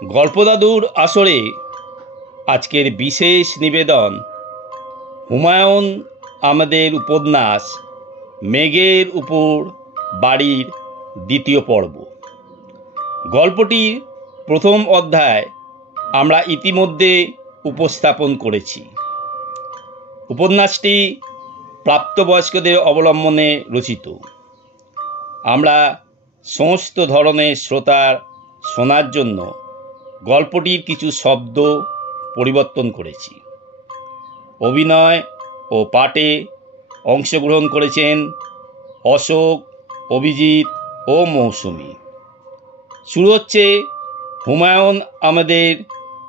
গল্পদাদুর আসরে আজকের বিশেষ নিবেদন হুমায়ুন আমাদের উপন্যাস মেঘের উপর বাড়ির দ্বিতীয় পর্ব। গল্পটির প্রথম অধ্যায় আমরা ইতিমধ্যে উপস্থাপন করেছি। উপন্যাসটি প্রাপ্তবয়স্কদের অবলম্বনে রচিত। আমরা সমস্ত ধরনের শ্রোতার শোনার জন্য গল্পটির কিছু শব্দ পরিবর্তন করেছি। অভিনয় ও পাঠে অংশগ্রহণ করেছেন অশোক, অভিজিৎ ও মৌসুমী। শুরু হচ্ছে হুমায়ুন আমাদের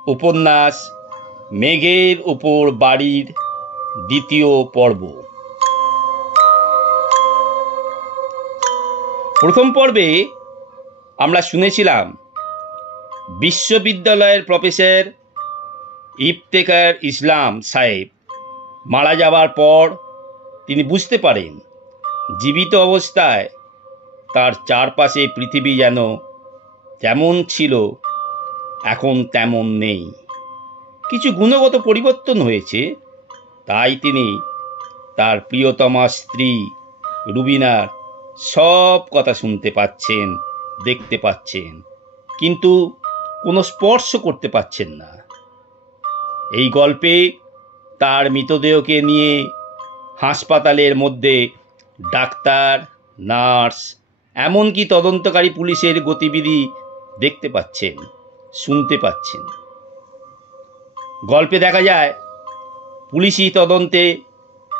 উপন্যাস মেঘের উপর বাড়ির দ্বিতীয় পর্ব। প্রথম পর্বে আমরা শুনেছিলাম বিশ্ববিদ্যালয়ের প্রফেসর ইফতেখার ইসলাম সাহেব মারা যাবার পর তিনি বুঝতে পারেন জীবিত অবস্থায় তার চারপাশে পৃথিবী যেন যেমন ছিল এখন তেমন নেই। কিছু গুণগত পরিবর্তন হয়েছে, তাই তিনি তার প্রিয়তমা স্ত্রী রুবিনার সব কথা শুনতে পাচ্ছেন, দেখতে পাচ্ছেন, কিন্তু কোনো স্পর্শ করতে পাচ্ছেন না। এই গল্পে তার মৃতদেহকে নিয়ে হাসপাতালের মধ্যে ডাক্তার, নার্স, এমনকি তদন্তকারী পুলিশের গতিবিধি দেখতে পাচ্ছেন, শুনতে পাচ্ছেন। গল্পে দেখা যায় পুলিশি তদন্তে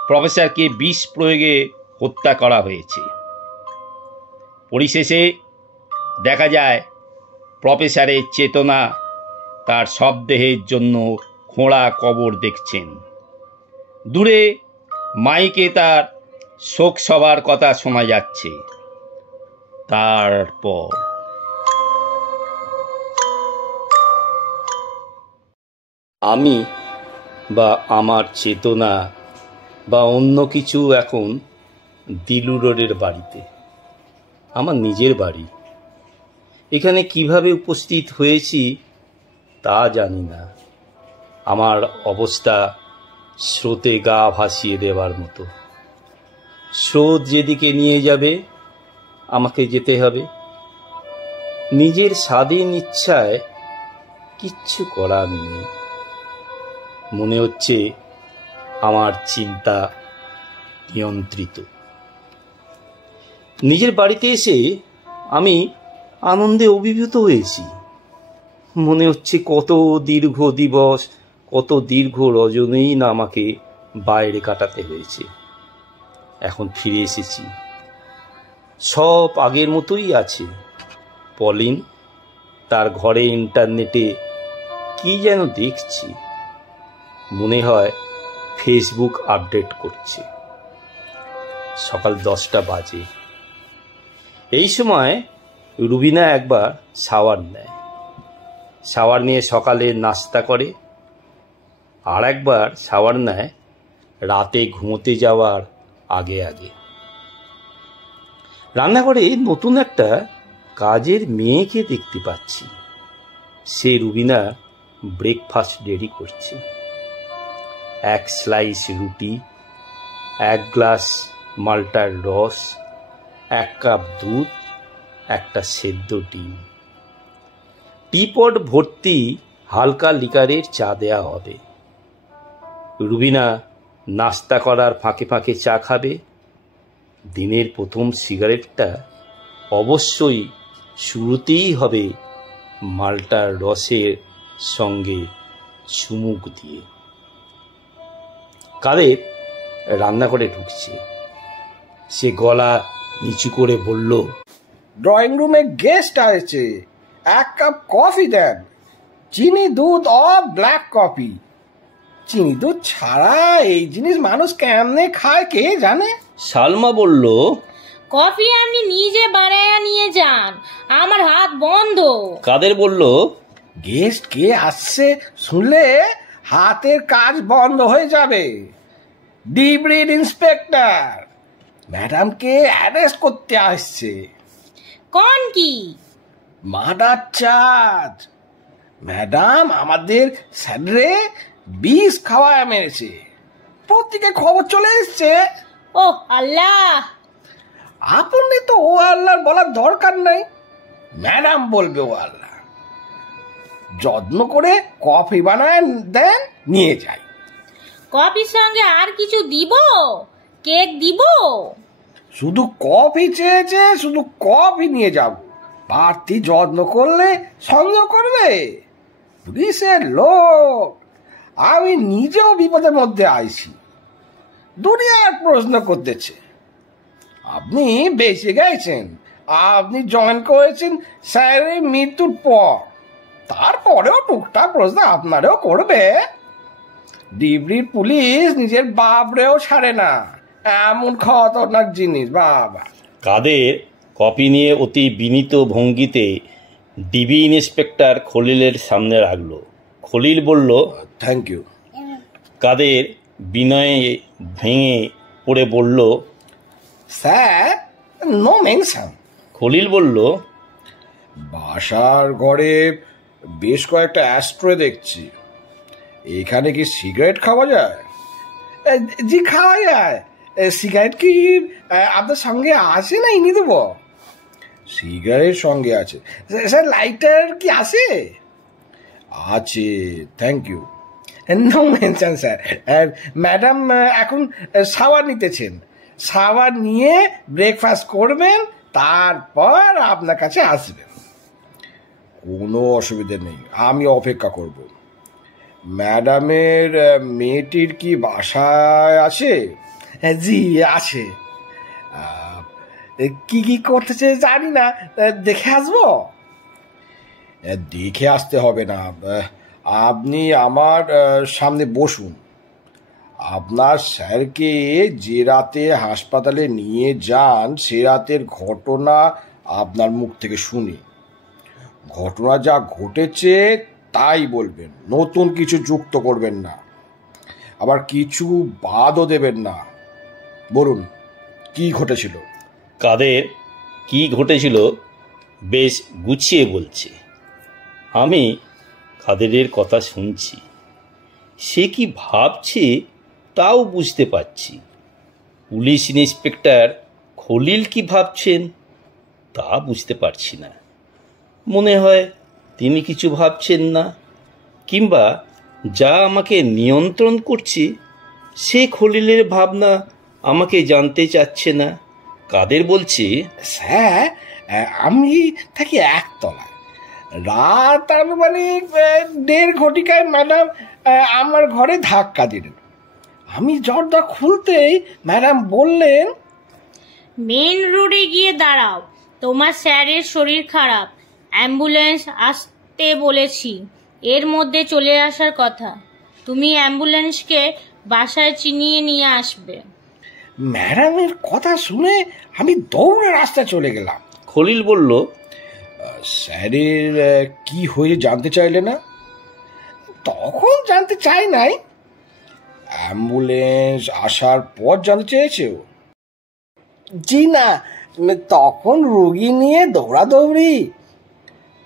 প্রফেসরকে বিষ প্রয়োগে হত্যা করা হয়েছে। পরিশেষে দেখা যায় প্রফেসরের চেতনা তার শবদেহের জন্য খোঁড়া কবর দেখছেন। দূরে মাইকে তার শোক সভার কথা শোনা যাচ্ছে। তারপর আমি বা আমার চেতনা বা অন্য কিছু এখন দিলু রোডের বাড়িতে, আমার নিজের বাড়ি। এখানে কিভাবে উপস্থিত হয়েছি তা জানি না। আমার অবস্থা স্রোতে গা ভাসিয়ে দেওয়ার মতো। স্রোত যেদিকে নিয়ে যাবে আমাকে যেতে হবে। নিজের স্বাধীন ইচ্ছায় কিচ্ছু করার নেই। মনে হচ্ছে আমার চিন্তা নিয়ন্ত্রিত। নিজের বাড়িতে এসে আমি আনন্দে অভিভূত হয়েছি। মনে হচ্ছে কত দীর্ঘ দিবস, কত দীর্ঘ রজনীই না আমাকে বাইরে কাটাতে হয়েছে। এখন ফিরে এসেছি, সব আগের মতোই আছে। পলিন তার ঘরে ইন্টারনেটে কি যেন দেখছি, মনে হয় ফেসবুক আপডেট করছে। সকাল 10টা বাজে। এই সময় রুবিনা একবার শাওয়ার নেয়। শাওয়ার নিয়ে সকালে নাস্তা করে, আর একবার শাওয়ার নেয় রাতে ঘুমোতে যাওয়ার আগে আগে। রান্নাঘরে নতুন একটা কাজের মেয়েকে দেখতে পাচ্ছি। সে রুবিনা ব্রেকফাস্ট রেডি করছে। 1 স্লাইস রুটি, 1 গ্লাস মাল্টার রস, 1 কাপ দুধ, একটা সেদ্ধ ডিম। টিপট ভর্তি হালকা লিকারের চা দেয়া হবে। রুবিনা নাস্তা করার ফাঁকে ফাঁকে চা খাবে। দিনের প্রথম সিগারেটটা অবশ্যই শুরুতেই হবে মাল্টার রসের সঙ্গে চুমুক দিয়ে। কাদের রান্নাঘরে ঢুকছে। সে গলা নিচু করে বলল, ড্রয়িং রুমে গেস্ট আসছে, 1 কাপ কফি দেন, চিনি দুধ ও ব্ল্যাক কফি। চিনি দুধ ছাড়া এই জিনিস মানুষ কেমনে খায় কে জানে। সালমা বলল, কফি আপনি নিজে বানায়া নিয়ে যান, আমার হাত বন্ধ। কাদের বলল, গেস্ট কে আসছে শুনলে হাতের কাজ বন্ধ হয়ে যাবে। ডিব্রিড ইন্সপেক্টর ম্যাডামকে অ্যারেস্ট করতে আসছে। কোন কি? Murder charge. ম্যাডাম আমাদের স্যারে বিষ খাওয়ায় মেরেছে, প্রত্যেকে খবর চলে এসছে। ও আল্লাহ! আপনি তো ও আল্লাহ বলার দরকার নাই, ম্যাডাম বলবে ও আল্লাহ। যত্ন করে কফি বানায় দেন, নিয়ে যাই। কফির সঙ্গে আর কিছু দিব? কেক দিব? শুধু কফি চেয়েছে, শুধু কফি নিয়ে যাব। বাড়তি যত্ন করলে সন্দেহ করবে। পুলিশের লোক, আমি নিজেও বিপদের মধ্যে আইছি, দুনিয়ার প্রশ্ন করতেছে। আপনি বেঁচে গেছেন, আপনি জয়েন করেছেন স্যারের মৃত্যুর পর, তারপরেও টুকটাক প্রশ্ন আপনারেও করবে। ডিবরির পুলিশ নিজের বাপরেও ছাড়ে না, এমন খতরনাক জিনিস বাবা। কাদের কপি নিয়ে অতি বিনীত ভঙ্গিতে ডিবি ইন্সপেক্টর খলিলের সামনে রাখলো। খলিল বলল, থ্যাংক ইউ। কাদের বিনয়ে ভেঙে পড়ে বলল, স্যার, নো মেনশন। খলিল বলল, বাসার ঘরে বেশ কয়েকটা অ্যাস্ট্রে দেখছি, এখানে কি সিগারেট খাওয়া যায়? জি খাওয়া যায়। সিগারেট কি আপনার সঙ্গে আছে না এনে দেবো? সিগারেট সঙ্গে আছে স্যার। লাইটার কি আছে? আছে, thank you. No mention sir. Madam এখন শাওয়ার নিতেছেন, শাওয়ার নিয়ে ব্রেকফাস্ট করবেন, তারপর আপনার কাছে আসবেন। কোনো অসুবিধে নেই, আমি অপেক্ষা করব। ম্যাডামের মেয়েটির কি বাসায় আছে? জি আছে। কি কি করতেছে জানি না, দেখে আসবো? দেখে আসতে হবে না, আপনি আমার সামনে বসুন। আপনার স্যারকে যে রাতে হাসপাতালে নিয়ে যান, সে রাতের ঘটনা আপনার মুখ থেকে শুনি। ঘটনা যা ঘটেছে তাই বলবেন, নতুন কিছু যুক্ত করবেন না, আবার কিছু বাদও দেবেন না। বলুন, কি ঘটেছিল? কাদের কি ঘটেছিল বেশ গুছিয়ে বলছে। আমি কাদেরের কথা শুনছি, সে কি ভাবছে তাও বুঝতে পারছি। পুলিশ ইন্সপেক্টর খলিল কি ভাবছেন তা বুঝতে পারছি না। মনে হয় তিনি কিছু ভাবছেন না, কিংবা যা আমাকে নিয়ন্ত্রণ করছে সে খলিলের ভাবনা আমাকে জানতে চাচ্ছে না। কাদের বলছে, স্যার, আমি থাকি একতলায়, রাত আনুমানিক 1:30 ঘটিকায় ম্যাডাম আমার ঘরে ধাক্কা দিলেন। আমি দরজা খুলতেই ম্যাডাম বললেন, মেন রোডে গিয়ে দাঁড়াও, তোমার স্যারের শরীর খারাপ, অ্যাম্বুলেন্স আসতে বলেছি, এর মধ্যে চলে আসার কথা। তুমি অ্যাম্বুলেন্সকে বাসায় চিনিয়ে নিয়ে আসবে। ম্যাডামের কথা শুনে আমি দৌড়ে রাস্তায় চলে গেলাম। খলিল বলল, স্যারের কি হয়ে জানতে চাইলে না? তখন জানতে চাই নাই, অ্যাম্বুলেন্স আসার পর জানতে চেয়েছে। জি না, তখন রোগী নিয়ে দৌড়াদৌড়ি।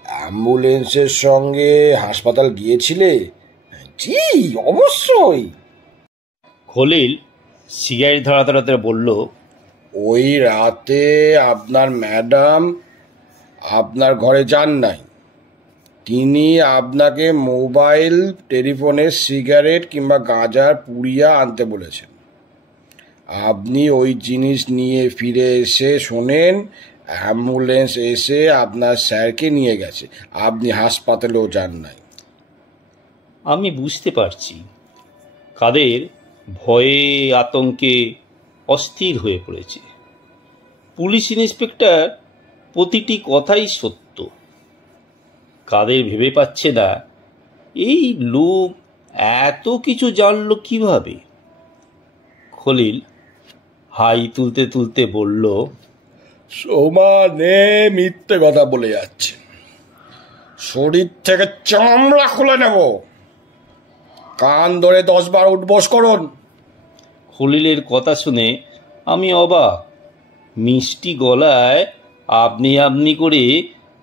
অ্যাম্বুলেন্সের সঙ্গে হাসপাতাল গিয়েছিলে? জি অবশ্যই। খলিল সিগারেট ধরাতে ধরাতে বলল, ওই রাতে আপনার ম্যাডাম আপনার ঘরে যান নাই, তিনি আপনাকে মোবাইল টেলিফোনের সিগারেট কিংবা গাঁজার পুড়িয়া আনতে বলেছেন। আপনি ওই জিনিস নিয়ে ফিরে এসে শোনেন অ্যাম্বুলেন্স এসে আপনার স্যারকে নিয়ে গেছে, আপনি হাসপাতালেও যান নাই। আমি বুঝতে পারছি কাদের ভয়ে আতঙ্কে অস্থির হয়ে পড়েছে। পুলিশ ইন্সপেক্টর প্রতিটি কথাই সত্য। কাদের ভেবে পাচ্ছে না এই লোক এত কিছু জানল কিভাবে। খলিল হাই তুলতে তুলতে বলল, সমানে মিথ্যে কথা বলে যাচ্ছে, শরীর থেকে চামড়া খুলে নেব। কান ধরে 10 বার উঠবোস করুন। খলিলের কথা শুনে আমি অবাক। মিষ্টি গলায় আপনি আপনি করে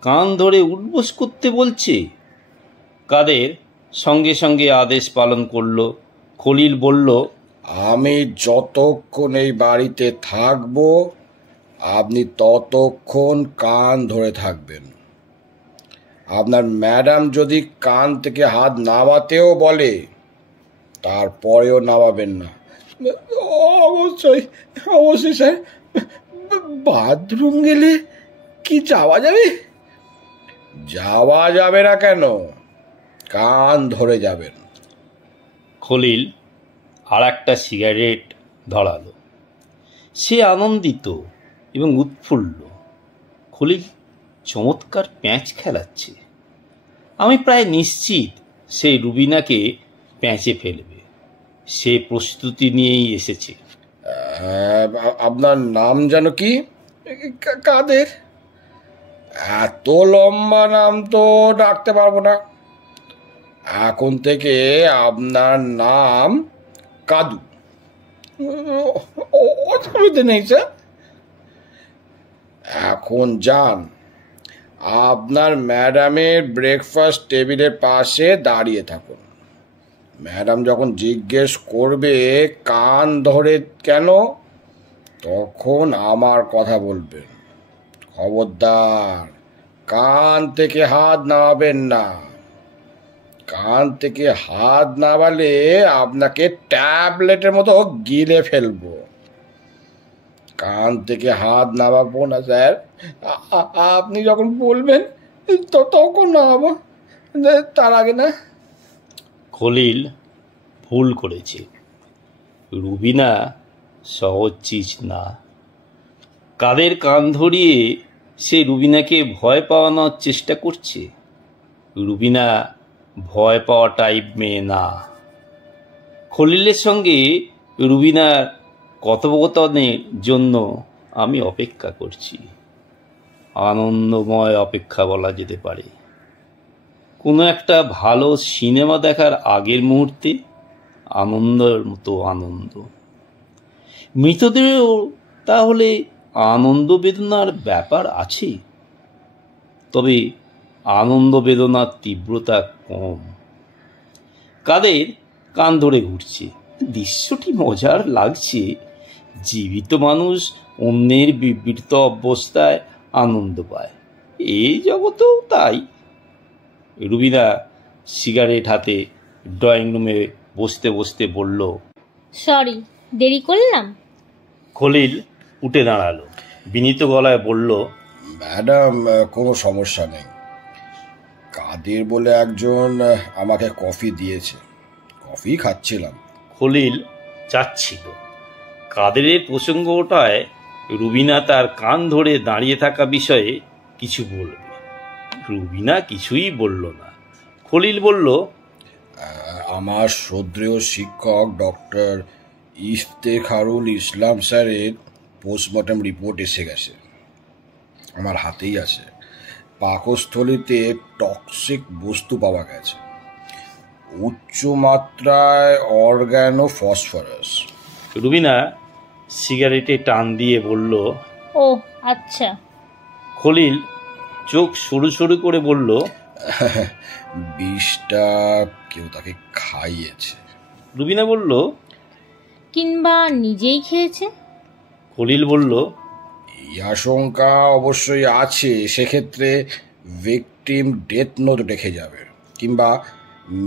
কান ধরে উঠবোস করতে বলছে। কাদের সঙ্গে সঙ্গে আদেশ পালন করল। খলিল বলল, আমি যতক্ষণ এই বাড়িতে থাকব আপনি ততক্ষণ কান ধরে থাকবেন। আপনার ম্যাডাম যদি কান থেকে হাত নামাতেও বলে তারপরেও নামাবেন না। অবশ্যই অবশ্যই স্যার। বাথরুম গেলে কি যাওয়া যাবে? যাওয়া যাবে না কেন, কান ধরে যাবেন। খলিল আর একটা সিগারেট ধরালো। সে আনন্দিত এবং উৎফুল্ল। খলিল চমৎকার প্যাঁচ খেলাচ্ছে। আমি প্রায় নিশ্চিত সে রুবিনাকে প্যাঁচে ফেলবে। সে প্রস্তুতি নিয়েই এসেছে। আপনার নাম যেন কি? কাদের? এত লম্বা নাম তো ডাকতে পারবো না। এখন থেকে আপনার নাম কাদু। অসুবিধা নেই স্যার। এখন যান, আপনার ম্যাডামের ব্রেকফাস্ট টেবিলের পাশে দাঁড়িয়ে থাকুন। ম্যাডাম যখন জিজ্ঞেস করবে কান ধরে কেন, তখন আমার কথা বলবেন। খবরদার কান থেকে হাত নামাবেন না। কান থেকে হাত নামালে আপনাকে ট্যাবলেটের মতো গিলে ফেলবো। কান থেকে হাত নামাবো না স্যার। আপনি যখন বলবেন তখন নামাবো, তার আগে না। খলিল ভুল করেছে। রুবিনা সহজ চিজ না। কাদের কান ধরিয়ে সে রুবিনাকে ভয় পাওয়ানোর চেষ্টা করছে। রুবিনা ভয় পাওয়া টাইপ মেয়ে না। খলিলের সঙ্গে রুবিনার কথোপকথনের জন্য আমি অপেক্ষা করছি। আনন্দময় অপেক্ষা বলা যেতে পারে। কোনো একটা ভালো সিনেমা দেখার আগের মুহূর্তে আনন্দের মতো আনন্দ। মৃতদেহেও তাহলে আনন্দ বেদনার ব্যাপার আছে, তবে আনন্দ বেদনার তীব্রতা কম। কাদের কান ধরে ঘুরছে। দৃশ্যটি মজার লাগছে। জীবিত মানুষ অন্যের বিবৃত অবস্থায় আনন্দ পায়, এই জগতেও তাই। রুবিনা সিগারেট হাতে ড্রয়িং রুমে বসতে বসতে বলল, সরি, দেরি করলাম। খলিল উঠে দাঁড়ালো, বিনীত গলায় বলল, ম্যাডাম কোনো সমস্যা নেই। কাদের বলে একজন আমাকে কফি দিয়েছে, কফি খাচ্ছিলাম। খলিল চাচ্ছিল কাদেরের প্রসঙ্গ ওঠায় রুবিনা তার কান ধরে দাঁড়িয়ে থাকা বিষয়ে কিছু বলবে। রুবিনা কিছুই বলল না। খলিল বলল, আমার শ্রদ্ধেয় শিক্ষক ডক্টর ইফতেখারুল ইসলাম স্যারের পোস্টমর্টম রিপোর্ট এসে গেছে, আমার হাতেই আছে। পাকস্থলীতে টক্সিক বস্তু পাওয়া গেছে, উচ্চ মাত্রায় অর্গানো ফসফরাস। রুবিনা সিগারেটে টান দিয়ে বলল, ও আচ্ছা। খলিল চোখ সরু সরু করে বলল, বিষটা কেউ তাকে খাইয়েছে। রুবিনা বলল, কিংবা নিজেই খেয়েছে। খলিল বলল, এই আশঙ্কা অবশ্যই আছে। সেক্ষেত্রে ভিকটিম ডেথ নোট রেখে যাবে, কিংবা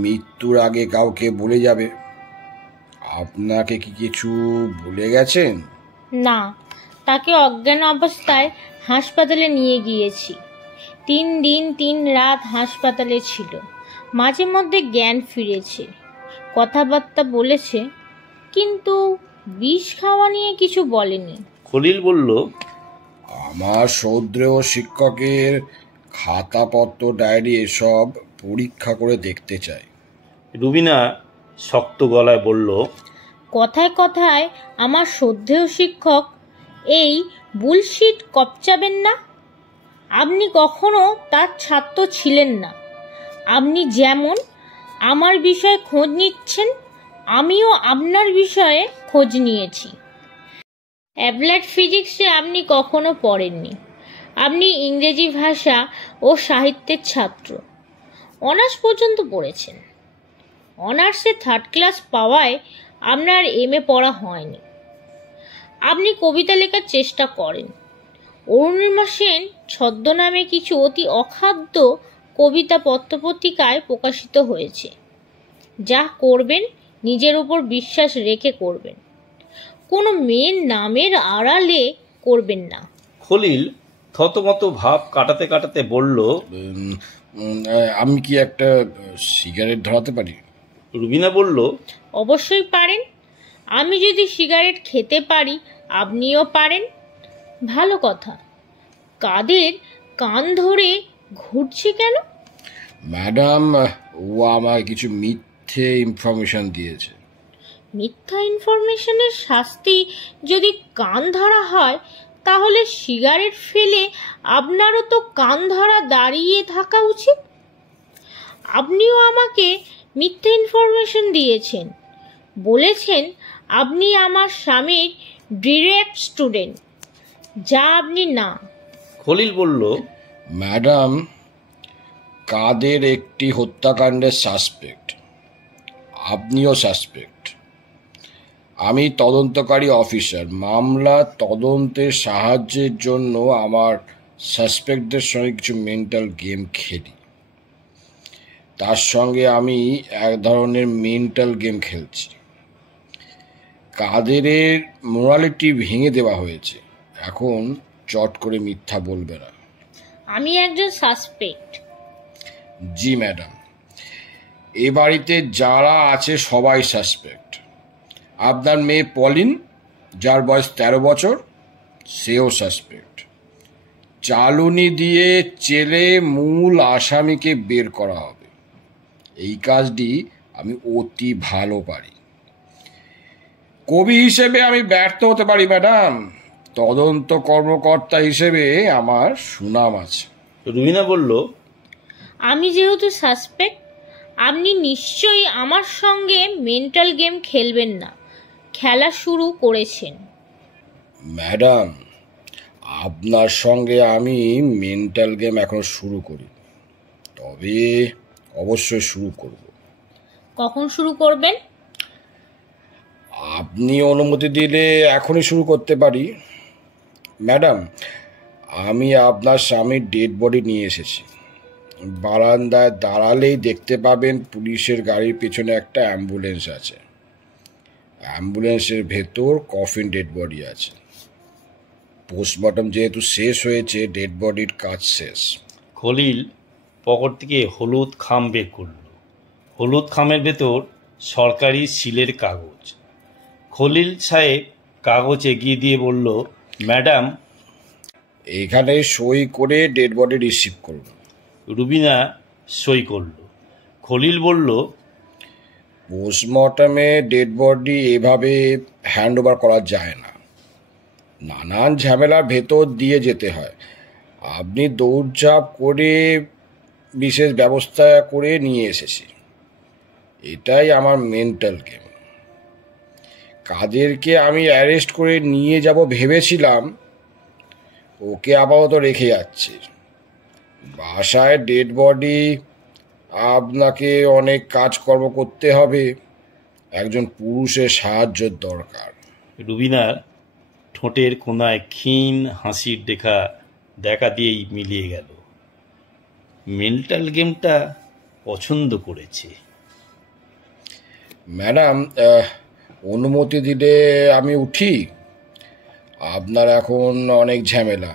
মৃত্যুর আগে কাউকে বলে যাবে। আপনাকে কি কিছু বলে গেছেন? না, তাকে অজ্ঞান অবস্থায় হাসপাতালে নিয়ে গিয়েছি। 3 দিন 3 রাত হাসপাতালে ছিল। মাঝে মধ্যে জ্ঞান ফিরেছে, কথাবার্তা বলেছে, কিন্তু বিষ খাওয়া নিয়ে কিছু বলেনি। খলিল বলল, আমার শ্রদ্ধেয় শিক্ষকের খাতাপত্র, ডায়েরি এসব পরীক্ষা করে দেখতে চাই। রুবিনা শক্ত গলায় বলল, কথায় কথায় আমার শ্রদ্ধেয় শিক্ষক এই বুলশিট কপচাবেন না। আপনি কখনো তার ছাত্র ছিলেন না। আপনি যেমন আমার বিষয়ে খোঁজ নিচ্ছেন, আমিও আপনার বিষয়ে খোঁজ নিয়েছি। অ্যাপ্লাইড ফিজিক্সে আপনি কখনো পড়েননি। আপনি ইংরেজি ভাষা ও সাহিত্যের ছাত্র। অনার্স পর্যন্ত পড়েছেন। অনার্সে 3rd ক্লাস পাওয়ায় আপনার MA পড়া হয়নি। আপনি কবিতা লেখার চেষ্টা করেন। অরুণিমা সেন ছদ্মনামে কিছু অতি অখাদ্য কবিতা পত্রপত্রিকায় প্রকাশিত হয়েছে। যা করবেন নিজের উপর বিশ্বাস রেখে করবেন, কোনো মেয়ের নামের আড়ালে করবেন না। খলিল থতমত ভাব কাটাতে কাটাতে বলল, আমি কি একটা সিগারেট ধরাতে পারি? রুবিনা বলল, অবশ্যই পারেন। আমি যদি সিগারেট খেতে পারি, আপনিও পারেন। ভালো কথা। কাদের কান ধরে ঘুরছে কেন? ম্যাডাম, ও আমায় কিছু মিথ্যে ইনফরমেশন দিয়েছে। মিথ্যা ইনফরমেশনের শাস্তি যদি কান ধরা হয়, তাহলে সিগারেট ফেলে আপনারও তো কান ধরা দাঁড়িয়ে থাকা উচিত। আপনিও আমাকে মিথ্যে ইনফরমেশন দিয়েছেন। বলেছেন আপনি আমার স্বামীর ডিরেক্ট স্টুডেন্ট, যা আপনি না। খলিল বলল, ম্যাডাম, কাদের একটি হত্যাকাণ্ডের সাসপেক্ট, আপনিও সাসপেক্ট। আমি তদন্তকারী অফিসার। মামলা তদন্তের সাহায্যের জন্য আমার সাসপেক্টদের সঙ্গে কিছু মেন্টাল গেম খেলি। তার সঙ্গে আমি এক ধরনের মেন্টাল গেম খেলছি। কাদেরের মোরালিটি ভেঙে দেওয়া হয়েছে। এখন চট করে মিথ্যা বলবে না। আমি একজন সাসপেক্ট। জি ম্যাডাম, এ বাড়িতে যারা আছে সবাই সাসপেক্ট। আপনার মেয়ে পলিন, যার বয়স 13 বছর, সেও সাসপেক্ট। চালুনি দিয়ে চেলে মূল আসামিকে বের করা হবে। এই কাজটি আমি অতি ভালো পারি। কবি হিসেবে আমি ব্যর্থ হতে পারি ম্যাডাম, তদন্ত কর্মকর্তা হিসেবে আমার সুনাম আছে। রুবিনা বলল, আমি যেহেতু সাসপেক্ট, আপনি নিশ্চয়ই আমার সঙ্গে মেন্টাল গেম খেলবেন না। খেলা শুরু করেছেন। ম্যাডাম, আপনার সঙ্গে আমি মেন্টাল গেম এখন শুরু করি, তবে অবশ্যই শুরু করব। কখন শুরু করবেন? আপনি অনুমতি দিলে এখনই শুরু করতে পারি। ম্যাডাম, আমি আপনার স্বামীর ডেড বডি নিয়ে এসেছি। বারান্দায় দাঁড়ালেই দেখতে পাবেন পুলিশের গাড়ির পেছনে একটা অ্যাম্বুলেন্স আছে। অ্যাম্বুলেন্সের ভেতর কফিন ডেড বডি আছে। পোস্টমর্টম যেহেতু শেষ হয়েছে, ডেড বডির কাজ শেষ। খলিল পকেট থেকে হলুদ খাম বের করল। হলুদ খামের ভেতর সরকারি সিলের কাগজ। খলিল সাহেব কাগজ এগিয়ে দিয়ে বলল, ম্যাডাম, এখানে সই করে ডেড বডি রিসিভ করুন। রুবিনা সই করল। খলিল বলল, পোস্টমর্টমে ডেড বডি এভাবে হ্যান্ড ওভার করা যায় না, নানান ঝামেলার ভেতর দিয়ে যেতে হয়। আপনি দৌড়ঝাঁপ করে বিশেষ ব্যবস্থা করে নিয়ে এসেছি। এটাই আমার মেন্টাল গেম। কাদেরকে আমি অ্যারেস্ট করে নিয়ে যাব ভেবেছিলাম, ওকে আপাতত রেখে যাচ্ছি। বাসায় ডেড বডি, আপনাকে অনেক কাজকর্ম করতে হবে। একজন পুরুষের সাহায্যের দরকার। রুবিনার ঠোঁটের কোনায় ক্ষীণ হাসির দেখা দিয়েই মিলিয়ে গেল। মেন্টাল গেমটা পছন্দ করেছে। ম্যাডাম, অনুমতি দিলে আমি উঠি। আপনার এখন অনেক ঝামেলা।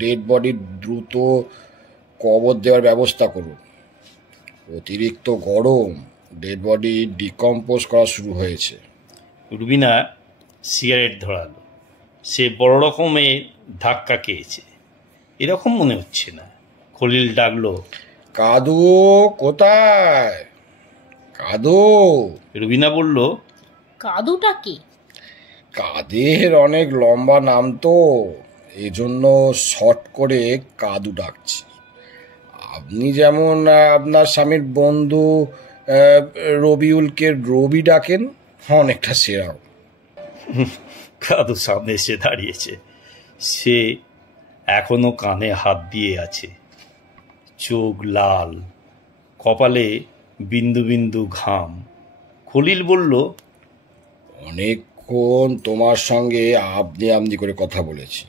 ডেড বডি দ্রুত কবর দেওয়ার ব্যবস্থা করুন। অতিরিক্ত গরম, ডেড বডি ডিকম্পোজ করা শুরু হয়েছে। রুবিনা সিগারেট ধরালো। সে বড় রকমের ধাক্কা খেয়েছে, এরকম মনে হচ্ছে না। খলিল ডাকলো, কাদু কোথায়? কাদু। রুবিনা বলল, কাদুটা কি? কাদের অনেক লম্বা নাম তো, এজন্য শর্ট করে কাদু ডাকছি। আপনি যেমন আপনার স্বামীর বন্ধু রবিউলকে রবি ডাকেন, অনেকটা সেরাও। কাদু সামনে এসে দাঁড়িয়েছে। সে এখনো কানে হাত দিয়ে আছে, চোখ লাল, কপালে বিন্দু বিন্দু ঘাম। খলিল বলল, অনেকক্ষণ তোমার সঙ্গে আপনি আপনি করে কথা বলেছি,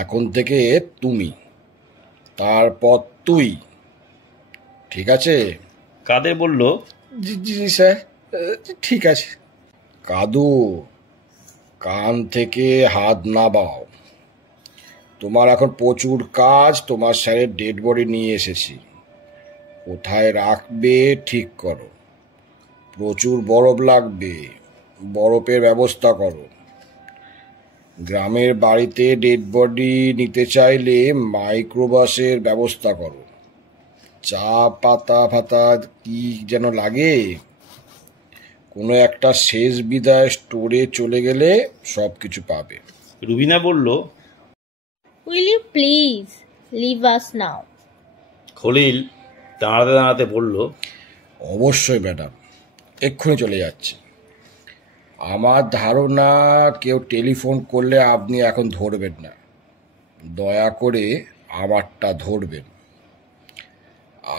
এখন থেকে তুমি, তারপর তুই, ঠিক আছে? কাদের বলল, জি জি স্যার, ঠিক আছে। কাদু, কান থেকে হাত নামাও। তোমার এখন প্রচুর কাজ। তোমার স্যারের ডেড বডি নিয়ে এসেছি, কোথায় রাখবে ঠিক করো। প্রচুর বরফ লাগবে, বরফের ব্যবস্থা করো। গ্রামের বাড়িতে ডেড বডি নিতে চাইলে মাইক্রোবাসের ব্যবস্থা করো। চা পাতা ফাতা কি যেন লাগে, কোনো একটা শেষ বিদায় স্টোরে চলে গেলে সব কিছু পাবে। রুবিনা বলল, উইল ইউ প্লিজ লিভ আস নাও? খলিল দাঁড়াতে দাঁড়াতে বলল, অবশ্যই ম্যাডাম, এক্ষুনি চলে যাচ্ছে। আমার ধারণা কেউ টেলিফোন করলে আপনি এখন ধরবেন না, দয়া করে আমারটা ধরবেন।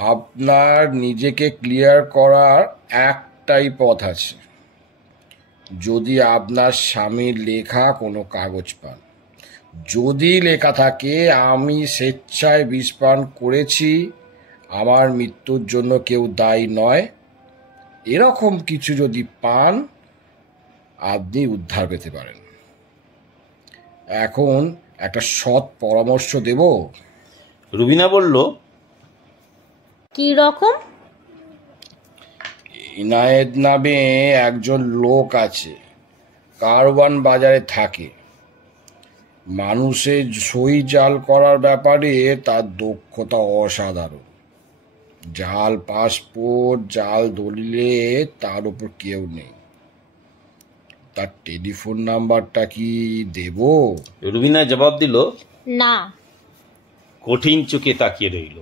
আপনার নিজেকে ক্লিয়ার করার একটাই পথ আছে, যদি আপনার স্বামীর লেখা কোনো কাগজ পান। যদি লেখা থাকে আমি স্বেচ্ছায় বিষ পান করেছি, আমার মৃত্যুর জন্য কেউ দায়ী নয়, এরকম কিছু যদি পান আপনি উদ্ধার পেতে পারেন। এখন একটা সৎ পরামর্শ দেব। রুবিনা বলল, কি রকম? ইনায়েত নামে একজন লোক আছে, কারওয়ান বাজারে থাকে। মানুষের সই জাল করার ব্যাপারে তার দক্ষতা অসাধারণ। জাল পাসপোর্ট, জাল দলিলে তার উপর কেউ নেই। তার টেলিফোন নাম্বারটা কি দেব? রুবিনা জবাব দিল, না। কঠিন চোখে তাকিয়ে রইল।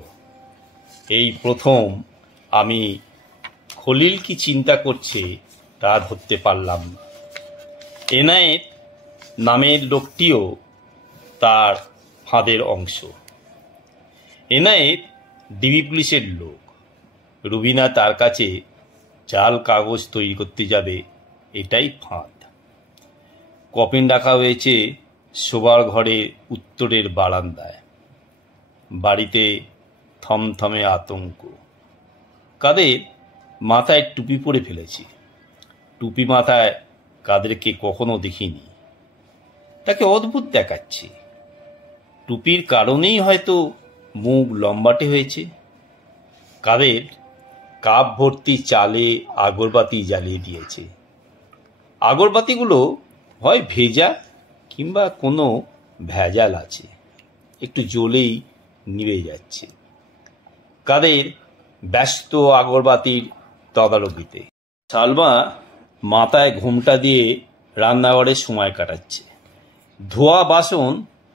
এই প্রথম আমি খলিল কি চিন্তা করছে তা ধরতে পারলাম না। এনায়েত নামের লোকটিও তার ফাঁদের অংশ। এনায়েত ডিবি পুলিশের লোক। রুবিনা তার কাছে জাল কাগজ তৈরি করতে যাবে, এটাই ফাঁদ। কফিন রাখা হয়েছে শোবার ঘরে উত্তরের বারান্দায়। বাড়িতে থমথমে আতঙ্ক। কাদের মাথায় টুপি পরে ফেলেছে। টুপি মাথায় কাদেরকে কখনো দেখিনি। তাকে অদ্ভুত দেখাচ্ছে। টুপির কারণেই হয়তো মুখ লম্বাটে হয়েছে। কাদের কাপ ভর্তি চালে আগরবাতি জ্বালিয়ে দিয়েছে। আগরবাতিগুলো হয় ভেজা কিংবা কোনো ভেজাল আছে, একটু জ্বলেই নিভে যাচ্ছে। কাদের ব্যস্ত আগরবাতির তদারকিতে। সালমা মাথায় ঘোমটা দিয়ে রান্নাঘরে সময় কাটাচ্ছে। ধোয়া বাসন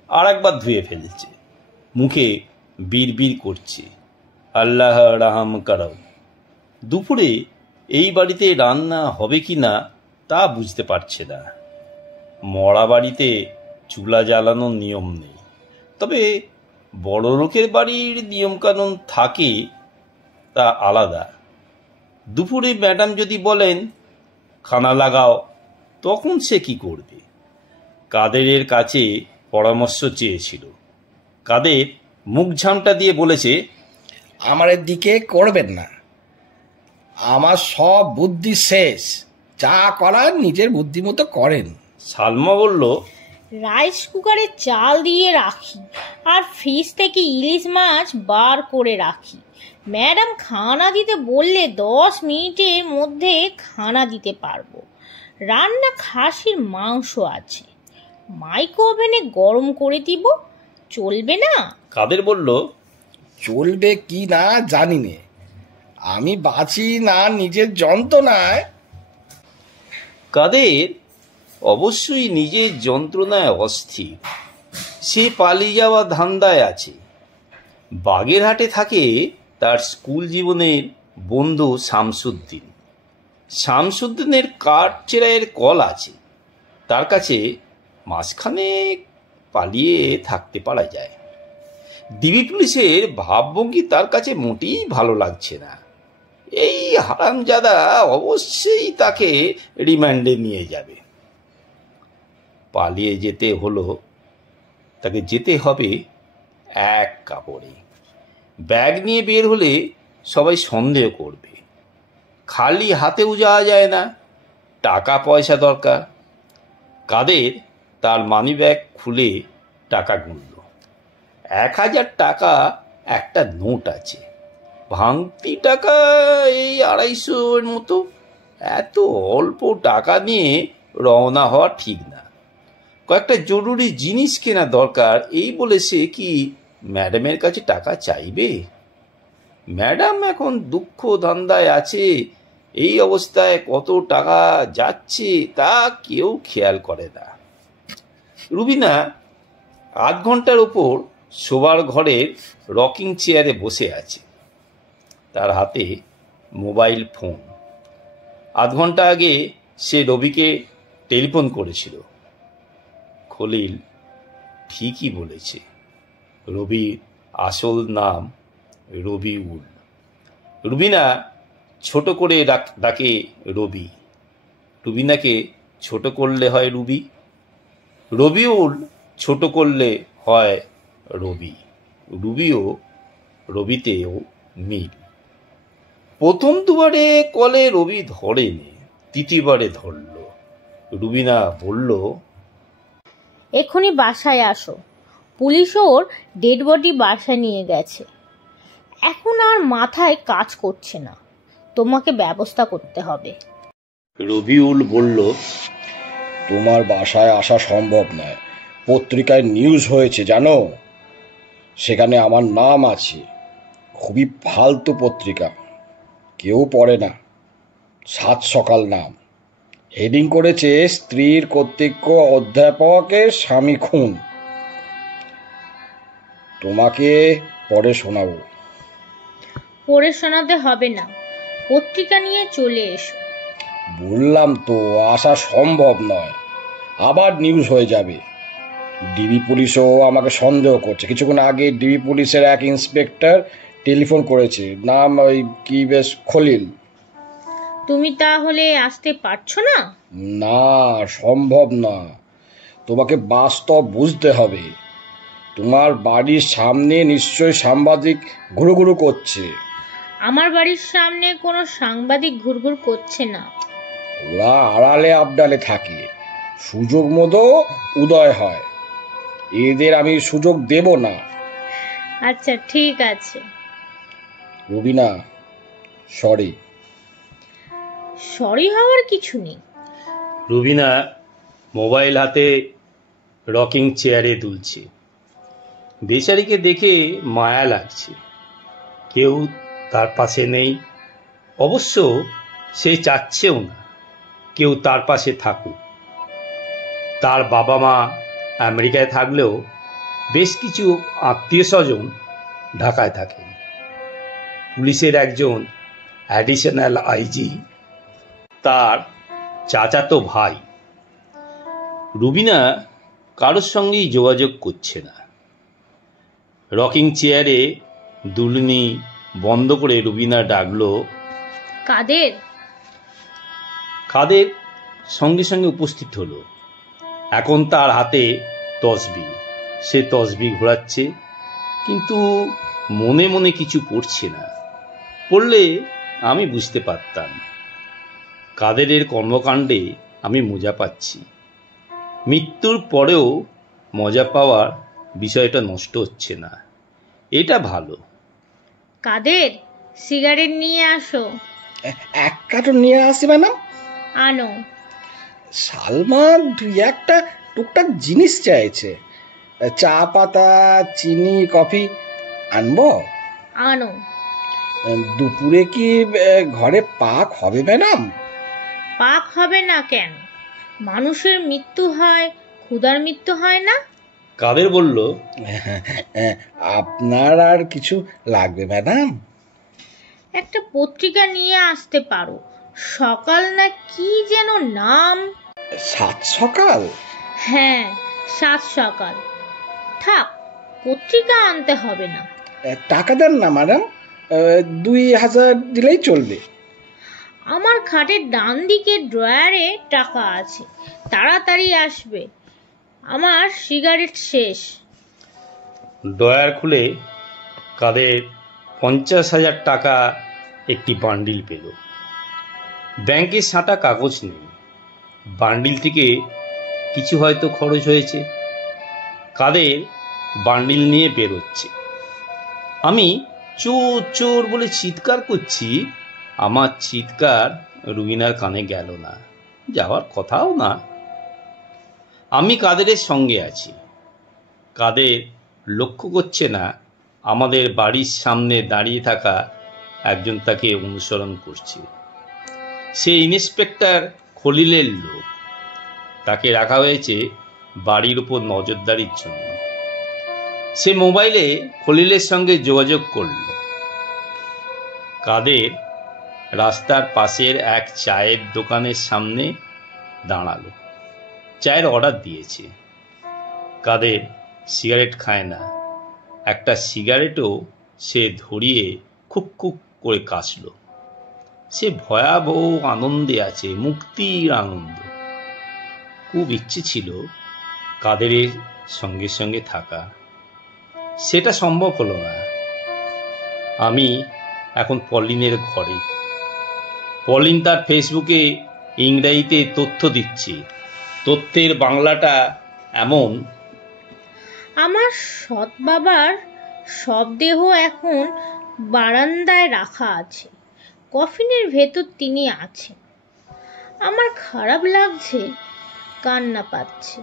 আর একবার ধুয়ে ফেলছে। মুখে বিড়বিড় করছে, আল্লাহ রাহাম কারাও। দুপুরে এই বাড়িতে রান্না হবে কি না তা বুঝতে পারছে না। মরা বাড়িতে চুলা জ্বালানোর নিয়ম নেই, তবে বড় লোকের বাড়ির নিয়মকানুন থাকে, তা আলাদা। দুপুরে ম্যাডাম যদি বলেন খানা লাগাও, তখন সে কি করবে? কাদেরের কাছে পরামর্শ চেয়েছিল। কাদের মুখ ঝামটা দিয়ে বলেছে, আমার দিকে করবেন না, আমার সব বুদ্ধি শেষ, যা করার নিজের বুদ্ধি মতো করেন। সালমা বলল, রাইস কুকারে চাল দিয়ে রাখি আর ফ্রিজ থেকে ইলিশ মাছ বার করে রাখি। ম্যাডাম খানা দিতে বললে 10 মিনিটের মধ্যে খানা দিতে পারবো। রান্না খাসির মাংস আছে, মাইক্রো ওভেনে গরম করে দিব, চলবে না? কাদের বলল, চলবে কি না জানি নে, আমি বাঁচি না নিজের যন্ত্রণায়। কাদের অবশ্যই নিজের যন্ত্রণায় অস্থির। সে পালিয়ে যাওয়া ধান্দায় আছে। বাগেরহাটে থাকে তার স্কুল জীবনের বন্ধু শামসুদ্দিন। শামসুদ্দিনের কাঠ চেরাইয়ের কল আছে। তার কাছে মাঝখানে পালিয়ে থাকতে পারা যায়। ডিবি পুলিশের ভাবভঙ্গি তার কাছে মোটেই ভালো লাগছে না। এই হারামজাদা অবশ্যই তাকে রিমান্ডে নিয়ে যাবে। পালিয়ে যেতে হলো, তাকে যেতে হবে এক কাপড়ে। ব্যাগ নিয়ে বের হলে সবাই সন্দেহ করবে। খালি হাতেও যাওয়া যায় না, টাকা পয়সা দরকার। কাদের তার মানিব্যাগ খুলে টাকা গুনল। 1000 টাকা একটা নোট আছে, ভাঙতি টাকা এই 250 মতো। এত অল্প টাকা নিয়ে রওনা হওয়া ঠিক না। কয়েকটা জরুরি জিনিস কেনা দরকার, এই বলে সে কি ম্যাডামের কাছে টাকা চাইবে? ম্যাডাম এখন দুঃখ ধান্দায় আছে। এই অবস্থায় কত টাকা যাচ্ছে তা কেউ খেয়াল করে না। রুবিনা আধ ঘন্টার উপর শোবার ঘরের রকিং চেয়ারে বসে আছে, তার হাতে মোবাইল ফোন। আধ ঘন্টা আগে সে রবিকে টেলিফোন করেছিল। খলিল ঠিকই বলেছে, রবির আসল নাম রবিউল। রুবিনা ছোট করে ডাকে রবি। রুবিনাকে ছোট করলে হয় রুবি, রবিউল ছোট করলে হয় রবি। রুবিও রবিতেও মিল। প্রথম দুবারে কলে রবি ধরেনি, তৃতীয়বারে ধরল। রুবিনা বলল, এক্ষুনি বাসায় আসো, পুলিশ ওর ডেড বডি বাসায় নিয়ে গেছে। এখন আর মাথায় কাজ করছে না, তোমাকে ব্যবস্থা করতে হবে। রবিউল বলল, তোমার বাসায় আসা সম্ভব নয়। পত্রিকায় নিউজ হয়েছে জানো, সেখানে আমার নাম আছে। খুবই ফালতু পত্রিকা, কেউ পড়ে না। 7 সকাল নাম, হেডিং করেছে স্ত্রীর কর্তৃত্ব অধ্যাপকের স্বামী খুন। তোমাকে পড়ে শোনাবো। পড়ে শোনাতে হবে না, পত্রিকা নিয়ে চলে এসো। বললাম তো আসা সম্ভব নয়, আবার নিউজ হয়ে যাবে। ডিবি পুলিশও আমাকে সন্দেহ করছে। কিছুক্ষণ আগে ডিবি পুলিশের এক ইন্সপেক্টর টেলিফোন করেছে, নাম ওই কি বেশ খলিল। তুমি তাহলে আসতে পারছো না? না, সম্ভব না। তোমাকে বাস্তব বুঝতে হবে। তোমার বাড়ির সামনে নিশ্চয়ই সাংবাদিক ঘুরুঘুরু করছে। আমার বাড়ির সামনে কোনো সাংবাদিক ঘুরঘুর করছে না। ওরা আড়ালে আবডালে থাকে, সুযোগ মতো উদয় হয়। এদের আমি সুযোগ দেব না। আচ্ছা ঠিক আছে। রুবিনা, সরি। সরি হওয়ার কিছু নেই। রুবিনা মোবাইল হাতে রকিং চেয়ারে দুলছে। বেচারিকে দেখে মায়া লাগছে। কেউ তার পাশে নেই, অবশ্য সে চাচ্ছেও না কেউ তার পাশে থাকুক। তার বাবা মা আমেরিকায় থাকলেও বেশ কিছু আত্মীয় স্বজন ঢাকায় থাকেন। পুলিশের একজন অ্যাডিশনাল আইজি তার চাচাতো ভাই। রুবিনা কারোর সঙ্গেই যোগাযোগ করছে না। রকিং চেয়ারে দুলনি বন্ধ করে রুবিনা ডাকলো, কাদের? কাদের সঙ্গে সঙ্গে উপস্থিত হলো। এখন তার হাতে তসবিহ। সে তসবিহ ঘোরাচ্ছে, কিন্তু মনে মনে কিছু পড়ছে না। পড়লে আমি বুঝতে পারতাম। কাদেরের কর্মকাণ্ডে আমি মজা পাচ্ছি। মৃত্যুর পরেও মজা পাওয়ার বিষয়টা নষ্ট হচ্ছে না, এটা ভালো। কাদের, সিগারেট নিয়ে আসো। এক কার্টন নিয়ে আসি ম্যাডাম। আনো। সালমা 2-1টা টুকটাক জিনিস চাইছে, চা পাতা, চিনি, কফি আনবো? আনো। দুপুরে কি ঘরে পাক হবে ম্যাডাম? পাক হবে না কেন? মানুষের মৃত্যু হয়, ক্ষুধার মৃত্যু হয় না? কাদের বলল, আপনার আর কিছু লাগবে ম্যাডাম? একটা পত্রিকা নিয়ে আসতে পারো, সকাল না কি যেন নাম। 7 সকাল? হ্যাঁ, 7 সকাল। থাক, পত্রিকা আনতে হবে না। টাকা দেন না ম্যাডাম, 2000 দিলেই চলবে। আমার খাটের ডান দিকের ড্রয়ারে টাকা আছে, তাড়াতাড়ি আসবে, আমার সিগারেট শেষ। ড্রয়ার খুলে কাদের 50,000 টাকা একটি বান্ডিল পেল। ব্যাংকে সাঁটা কাগজ নেই, বান্ডিল থেকে কিছু হয়তো খরচ হয়েছে। কাদের বান্ডিল নিয়ে বেরোচ্ছে, আমি চোর চোর বলে চিৎকার করছি। আমার চিৎকার রুবিনার কানে গেল না, যাওয়ার কথাও না। আমি কাদেরের সঙ্গে আছি, কাদের লক্ষ্য করছে না আমাদের বাড়ির সামনে দাঁড়িয়ে থাকা একজন তাকে অনুসরণ করছে। সে ইন্সপেক্টর খলিলের লোক, তাকে রাখা হয়েছে বাড়ির উপর নজরদারির জন্য। সে মোবাইলে খলিলের সঙ্গে যোগাযোগ করল। কাদের রাস্তার পাশের এক চায়ের দোকানের সামনে দাঁড়ালো, চায়ের অর্ডার দিয়েছে। কাদের সিগারেট খায় না, একটা সিগারেটও সে ধরিয়ে খুব খুব করে কাশল। সে ভয়াবহ আনন্দে আছে, মুক্তির আনন্দ। খুব ইচ্ছে ছিল কাদেরের সঙ্গে সঙ্গে থাকা, সেটা সম্ভব হলো না। আমি এখন পলিনের ঘরে। পলিন তার ফেসবুকে ইংরেজিতে তথ্য দিচ্ছে। তথ্যের বাংলাটা এমন: আমার সৎ বাবার শবদেহ এখন বারান্দায় রাখা আছে, কফিনের ভেতর তিনি আছেন। আমার খারাপ লাগছে, কান্না পাচ্ছে।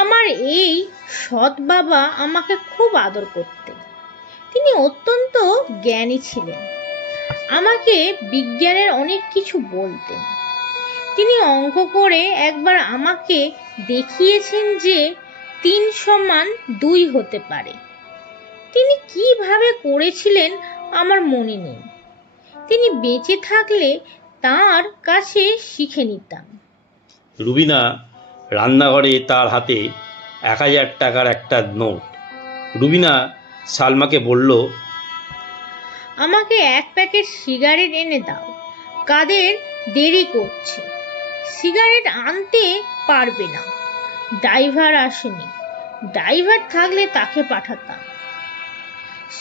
আমার এই সৎ বাবা আমাকে খুব আদর করতেন, তিনি অত্যন্ত জ্ঞানী ছিলেন, আমাকে বিজ্ঞানের অনেক কিছু বলতেন। তিনি অঙ্ক করে একবার আমাকে দেখিয়েছেন যে 3 সমান 2 হতে পারে। তিনি কিভাবে করেছিলেন আমার মনে নেই, তিনি বেঁচে থাকলে তার কাছে শিখে নিতাম। রুবিনা রান্নাঘরে, তার হাতে 1000 টাকার একটা নোট। রুবিনা সালমাকে বলল, আমাকে 1 প্যাকেট সিগারেট এনে দাও, কাদের দেরি করছে। সিগারেট আনতে পারবে না, ড্রাইভার আসেনি, ড্রাইভার থাকলে তাকে পাঠাতাম।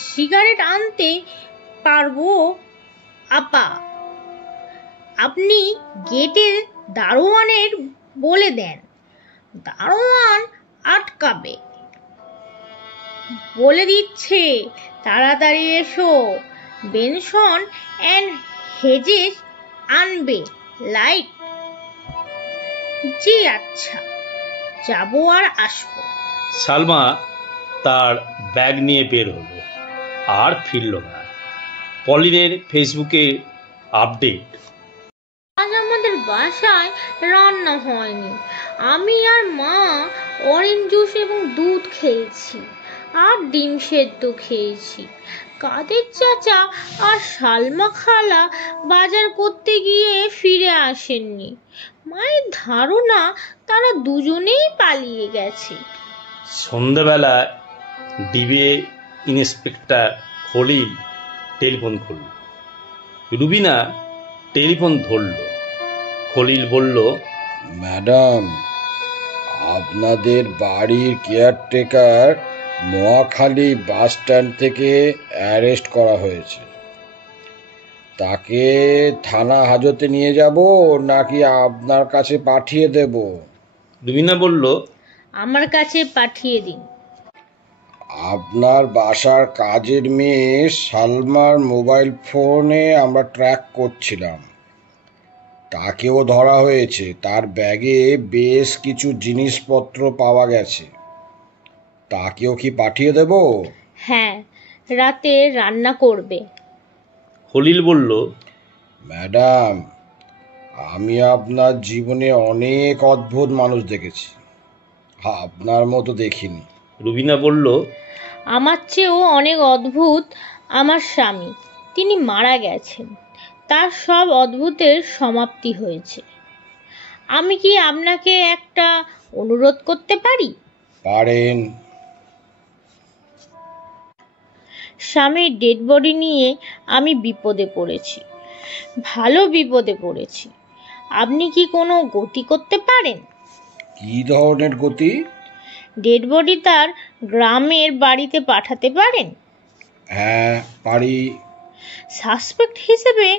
সিগারেট আনতে পারবো আপা, আপনি গেটের দারোয়ানের বলে দেন, দারোয়ান আটকাবে। বলে দিচ্ছে তাড়াতাড়ি এসো, বেনসন অ্যান্ড হেজেস আনবে লাইট। জি আচ্ছা, যাবো আর আসবো। সালমা তার ব্যাগ নিয়ে বের হলো, আর ফিরল না। পলিনের ফেসবুকে আপডেট: আজ আমাদের বাসায় রান্না হয়নি, আমি আর মা অরেঞ্জ জুস এবং দুধ খেয়েছি আর ডিম সেদ্ধ খেয়েছি। কাদের চাচা আর সালমা খালা বাজার করতে গিয়ে ফিরে আসেননি। মায়ের ধারণা তারা দুজনেই পালিয়ে গেছে। সন্ধ্যাবেলা ডিবিএ ইন্সপেক্টর খলিল টেলিফোন করল। রুবিনা টেলিফোন ধরল। খলিল বলল, ম্যাডাম, আপনাদের বাড়ির কেয়ারটেকার মহাখালী বাস স্ট্যান্ড থেকে অ্যারেস্ট করা হয়েছে। তাকে থানা হাজতে নিয়ে যাব নাকি আপনার কাছে পাঠিয়ে দেব? রুবিনা বলল, আমার কাছে পাঠিয়ে দিন। আপনার বাসার কাজের মেয়ে সালমার মোবাইল ফোনে আমরা ট্র্যাক করছিলাম, তাকেও ধরা হয়েছে। তার ব্যাগে বেশ কিছু জিনিসপত্র পাওয়া গেছে, তাকেও কি পাঠিয়ে দেব? হ্যাঁ, রাতে রান্না করবে। খলিল বলল, ম্যাডাম, আমি আপনার জীবনে অনেক অদ্ভুত মানুষ দেখেছি, আপনার মতো দেখিনি। রুবিনা বলল, আমার চেয়েও অনেক অদ্ভুত আমার স্বামী, তিনি মারা গেছেন, তার সব অদ্ভুতের সমাপ্তি হয়েছে। আমি কি আপনাকে একটা অনুরোধ করতে পারি? পারেন। স্বামীর ডেড বডি নিয়ে আমি বিপদে পড়েছি, ভালো বিপদে পড়েছি। আপনি কি কোনো গতি করতে পারেন? কি ধরনের গতি? ডেড বডি তার গ্রামের বাড়িতে পাঠাতে পারেন? হ্যাঁ, পারি। সাসপেক্ট হিসেবে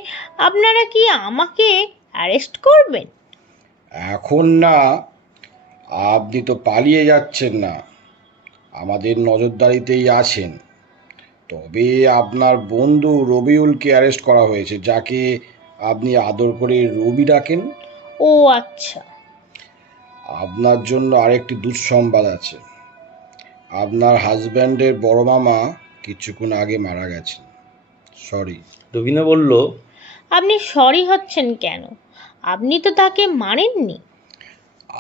আপনারা কি আমাকে অ্যারেস্ট করবেন? এখন না, আপনি তো পালিয়ে যাচ্ছেন না, আমাদের নজরদারিতেই আছেন। তবে আপনার বন্ধু রবিউলকে অ্যারেস্ট করা হয়েছে, যাকে আপনি আদর করে রবি ডাকেন। ও আচ্ছা। আপনার জন্য আরেকটি দুঃসংবাদ আছে। আপনার হাজব্যান্ডের বড় মামা কিছুক্ষণ আগে মারা গেছেন। সরি। রবিনা বলল, আপনি সরি হচ্ছেন কেন? আপনি তো তাকে মারেননি।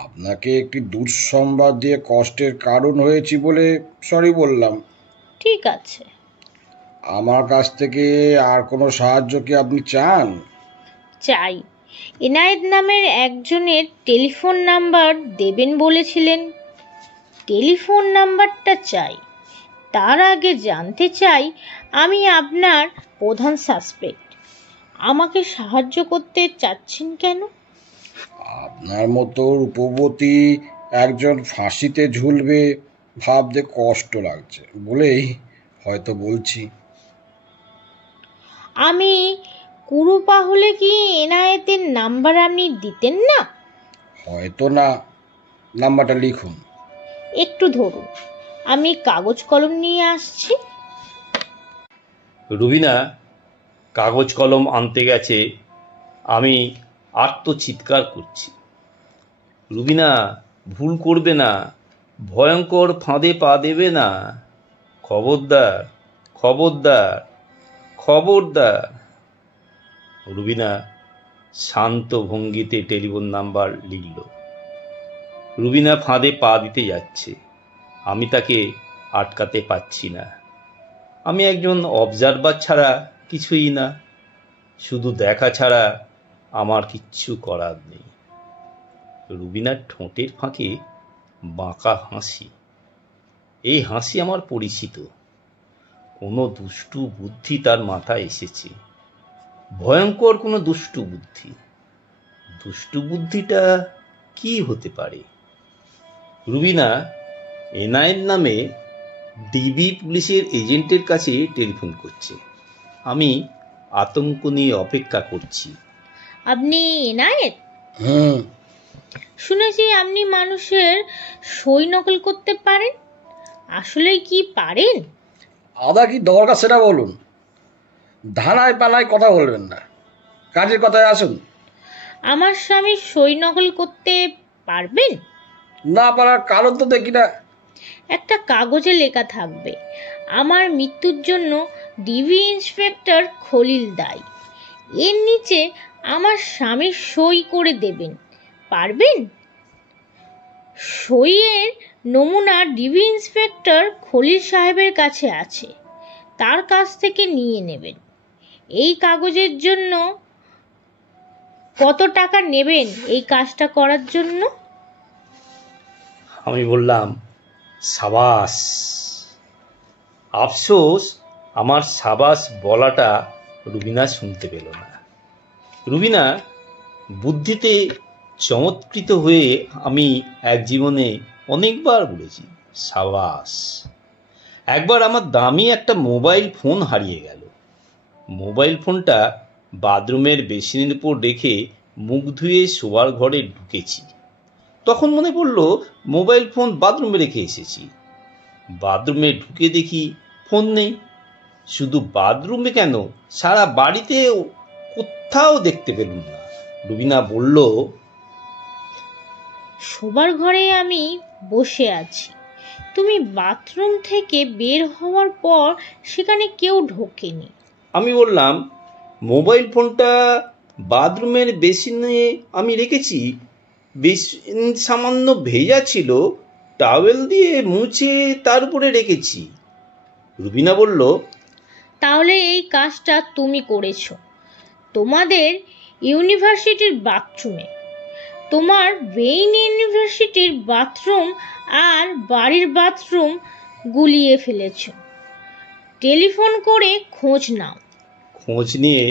আপনাকে একটি দুঃসংবাদ দিয়ে কষ্টের কারণ হয়েছি বলে সরি বললাম। ঠিক আছে। আমার কাছ থেকে আর কোনো সাহায্য কি আপনি চান? চাই। এনায়েত নামের একজনের টেলিফোন নাম্বার দেবেন বলেছিলেন। টেলিফোন নাম্বারটা চাই। তার আগে জানতে চাই, আমি আপনার প্রধান সাসপেক্ট। আমাকে সাহায্য করতে চাচ্ছেন কেন? আপনার মতো রূপবতী একজন ফাঁসিতে ঝুলবে ভাবতে কষ্ট লাগছে বলেই হয়তো বলছি। আমি কুরুপা হলে কি এনায়েতের নাম্বার আপনি দিতেন না? হয়তো না। নাম্বারটা লিখুন। একটু ধরুন, আমি কাগজ কলম নিয়ে আসছি। রুবিনা কাগজ কলম আনতে গেছে। আমি আর্তচিৎকার করছি, রুবিনা ভুল করবে না, ভয়ঙ্কর ফাঁদে পা দেবে না, খবরদার, খবরদার, খবরদার। রুবিনা শান্ত ভঙ্গিতে টেলিফোন নাম্বার লিখল। রুবিনা ফাঁদে পা দিতে যাচ্ছে, আমি তাকে আটকাতে পারছি না। আমি একজন অবজারভার ছাড়া কিছুই না, শুধু দেখা ছাড়া আমার কিচ্ছু করার নেই। রুবিনার ঠোঁটের ফাঁকে বাঁকা হাসি। এই হাসি আমার পরিচিত। কোনো দুষ্টু বুদ্ধি তার মাথায় এসেছে, ভয়ঙ্কর কোনো দুষ্টু বুদ্ধি। দুষ্টু বুদ্ধিটা কি হতে পারে? রুবিনা এনায়েত নামে ডিবি পুলিশের এজেন্টের কাছে টেলিফোন করছে। আমি আতঙ্ক নিয়ে অপেক্ষা করছি। আপনি এনায়েত? হুম। শুনেছি আপনি মানুষের সই নকল করতে পারেন। আসলে কি পারেন? আদা কি দরকার সেটা বলুন। ধানায় পানায় কথা বলবেন না, কাজের কথায় আসুন। আমার স্বামীর সই নকল করতে পারবেন? না পারার কারণ তো দেখি না। একটা কাগজে লেখা থাকবে, আমার মৃত্যুর জন্য ডিবি ইন্সপেক্টর খলিল দায়ী। এর নিচে আমার স্বামীর সই করে দেবেন। পারবেন? সইয়ের নমুনা ডিবি ইন্সপেক্টর খলিল সাহেবের কাছে আছে, তার কাছ থেকে নিয়ে নেবেন। এই কাগজের জন্য কত টাকা নেবেন এই কাজটা করার জন্য? আমি বললাম, সাবাস। আফসোস আমার সাবাস বলাটা রুবিনা শুনতে পেল না। রুবিনা বুদ্ধিতে চমৎকৃত হয়ে আমি এক জীবনে অনেকবার বলেছি সাবাস। একবার আমার দামি একটা মোবাইল ফোন হারিয়ে গেল। মোবাইল ফোনটা বাথরুমের বেসিনের উপর রেখে মুখ ধুয়ে শোবার ঘরে ঢুকেছি। তখন মনে পড়ল মোবাইল ফোন বাথরুমে রেখে এসেছি। বাথরুমে ঢুকে দেখি ফোন নেই। শুধু বাথরুমে কেন, সারা বাড়িতে কোথাও দেখতে পেলাম না। রুবিনা বলল, শোবার ঘরে আমি বসে আছি, তুমি বাথরুম থেকে বের হওয়ার পর সেখানে কেউ ঢোকেনি। আমি বললাম, মোবাইল ফোনটা বাথরুমের বেসিনে আমি রেখেছি। বেসিন সামান্য ভেজা ছিল, টাওয়েল দিয়ে মুছে তার উপরে রেখেছি। রুবিনা বলল, তাহলে এই কাজটা তুমি করেছো তোমাদের ইউনিভার্সিটির বাথরুমে। তোমার ওয়েইন ইউনিভার্সিটির বাথরুম আর বাড়ির বাথরুম গুলিয়ে ফেলেছো। টেলিফোন করে খোঁজ নাও। খোঁজ নিয়ে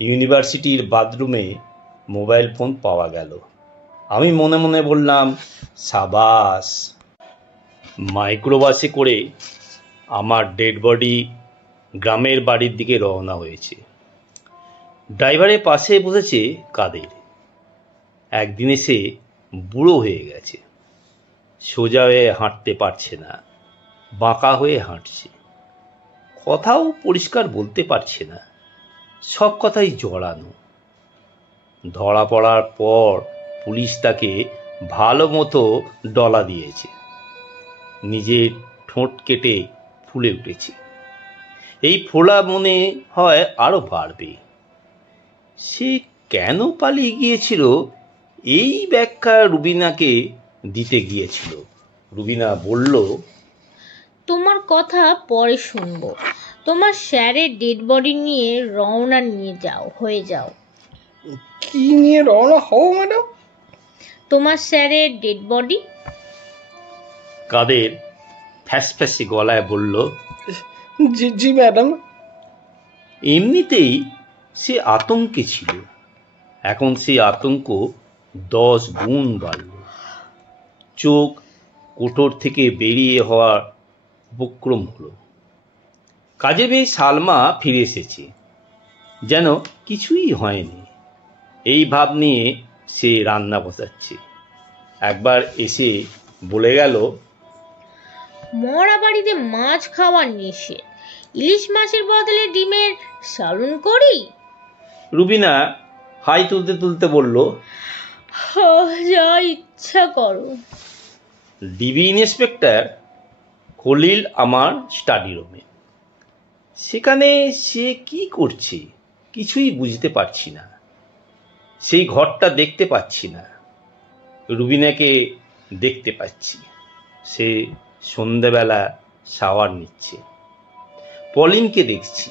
ইউনিভার্সিটির বাথরুমে মোবাইল ফোন পাওয়া গেল। আমি মনে মনে বললাম, সাবাস। মাইক্রোবাসে করে আমার ডেড বডি গ্রামের বাড়ির দিকে রওনা হয়েছে। ড্রাইভারের পাশে বসেছে কাদের। একদিনে সে বুড়ো হয়ে গেছে, সোজা হয়ে হাঁটতে পারছে না, বাঁকা হয়ে হাঁটছে, কথাও পরিষ্কার বলতে পারছে না, সব কথাই জড়ানো। ধরা পড়ার পর পুলিশ তাকে ভালো মতো ডলা দিয়েছে, নিজের ঠোঁট কেটে ফুলে উঠেছে। এই ফোলা মনে হয় আরো বাড়বে। সে কেন পালিয়ে গিয়েছিল এই ব্যাখ্যা রুবিনাকে দিতে গিয়েছিল। রুবিনা বলল, তোমার কথা পরে শুনবো। তোমার স্যারের ডেড বডি নিয়ে রওনা হয়ে যাও। কি নিয়ে রওনা হও ম্যাডাম? তোমার স্যারের ডেড বডি। কাদের ফ্যাসফ্যাসে গলায় বলল, জি জি ম্যাডাম। এমনিতেই সে আতঙ্কে ছিল, এখন সে আতঙ্ক 10 গুণ বাড়ল। চোখ কোটর থেকে বেরিয়ে হওয়ার উপক্রম হলো। কাজে মেয়ে সালমা ফিরে এসেছে, যেন কিছুই হয়নি। এই ভাব নিয়ে সে রান্না বসাচ্ছে। একবার এসে বলে গেল, মরা বাড়িতে মাছ খাওয়া নিষেধ, ইলিশ মাছের বদলে ডিমের সালুন করি। রুবিনা হাই তুলতে তুলতে বলল, যা ইচ্ছা করো। ডিবি ইন্সপেক্টর খলিল আমার স্টাডি রুমে। সেখানে সে কি করছে কিছুই বুঝতে পারছি না। সেই ঘরটা দেখতে পাচ্ছি না, রুবিনাকে দেখতে পাচ্ছি। সে সন্ধ্যাবেলা শাওয়ার নিচ্ছে। পলিনকে দেখছি,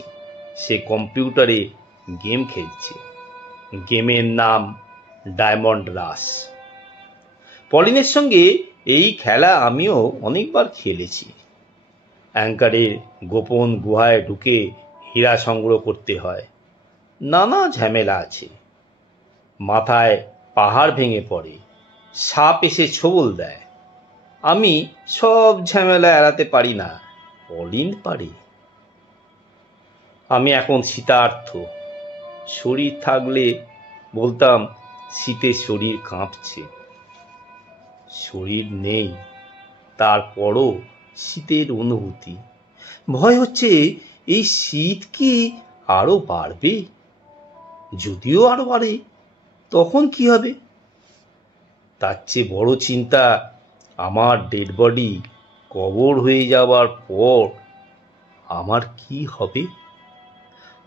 সে কম্পিউটারে গেম খেলছে। গেমের নাম ডায়মন্ড রাশ। পলিনের সঙ্গে এই খেলা আমিও অনেকবার খেলেছি। অ্যাঙ্কারের গোপন গুহায় ঢুকে হীরা সংগ্রহ করতে হয়, নানা ঝামেলা আছে। মাথায় পাহাড় ভেঙে পড়ে, সাপ এসে ছোবল দেয়। আমি সব ঝামেলা এড়াতে পারি না, পলিন পারে। আমি এখন শীতার্থ। শরীর থাকলে বলতাম শীতে শরীর কাঁপছে। শরীর নেই, তারপরও শীতের অনুভূতি। ভয় হচ্ছে এই শীত কি আরো বাড়বে? যদিও আরো বাড়ে তখন কি হবে? তার চেয়ে বড় চিন্তা, আমার ডেড বডি কবর হয়ে যাওয়ার পর আমার কি হবে?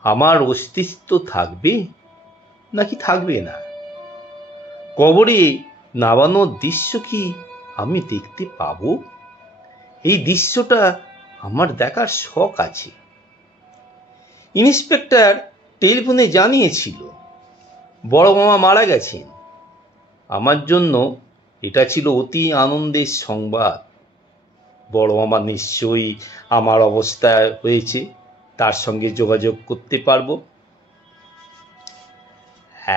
আমার অস্তিত্ব থাকবে নাকি থাকবে না? কবরে নামানোর দৃশ্য কি আমি দেখতে পাবো? এই দৃশ্যটা আমার দেখার শখ আছে। ইন্সপেক্টর টেলিফোনে জানিয়েছিল বড় মামা মারা গেছেন। আমার জন্য এটা ছিল অতি আনন্দের সংবাদ। বড় মামা নিশ্চয়ই আমার অবস্থায় হয়েছে, তার সঙ্গে যোগাযোগ করতে পারবো।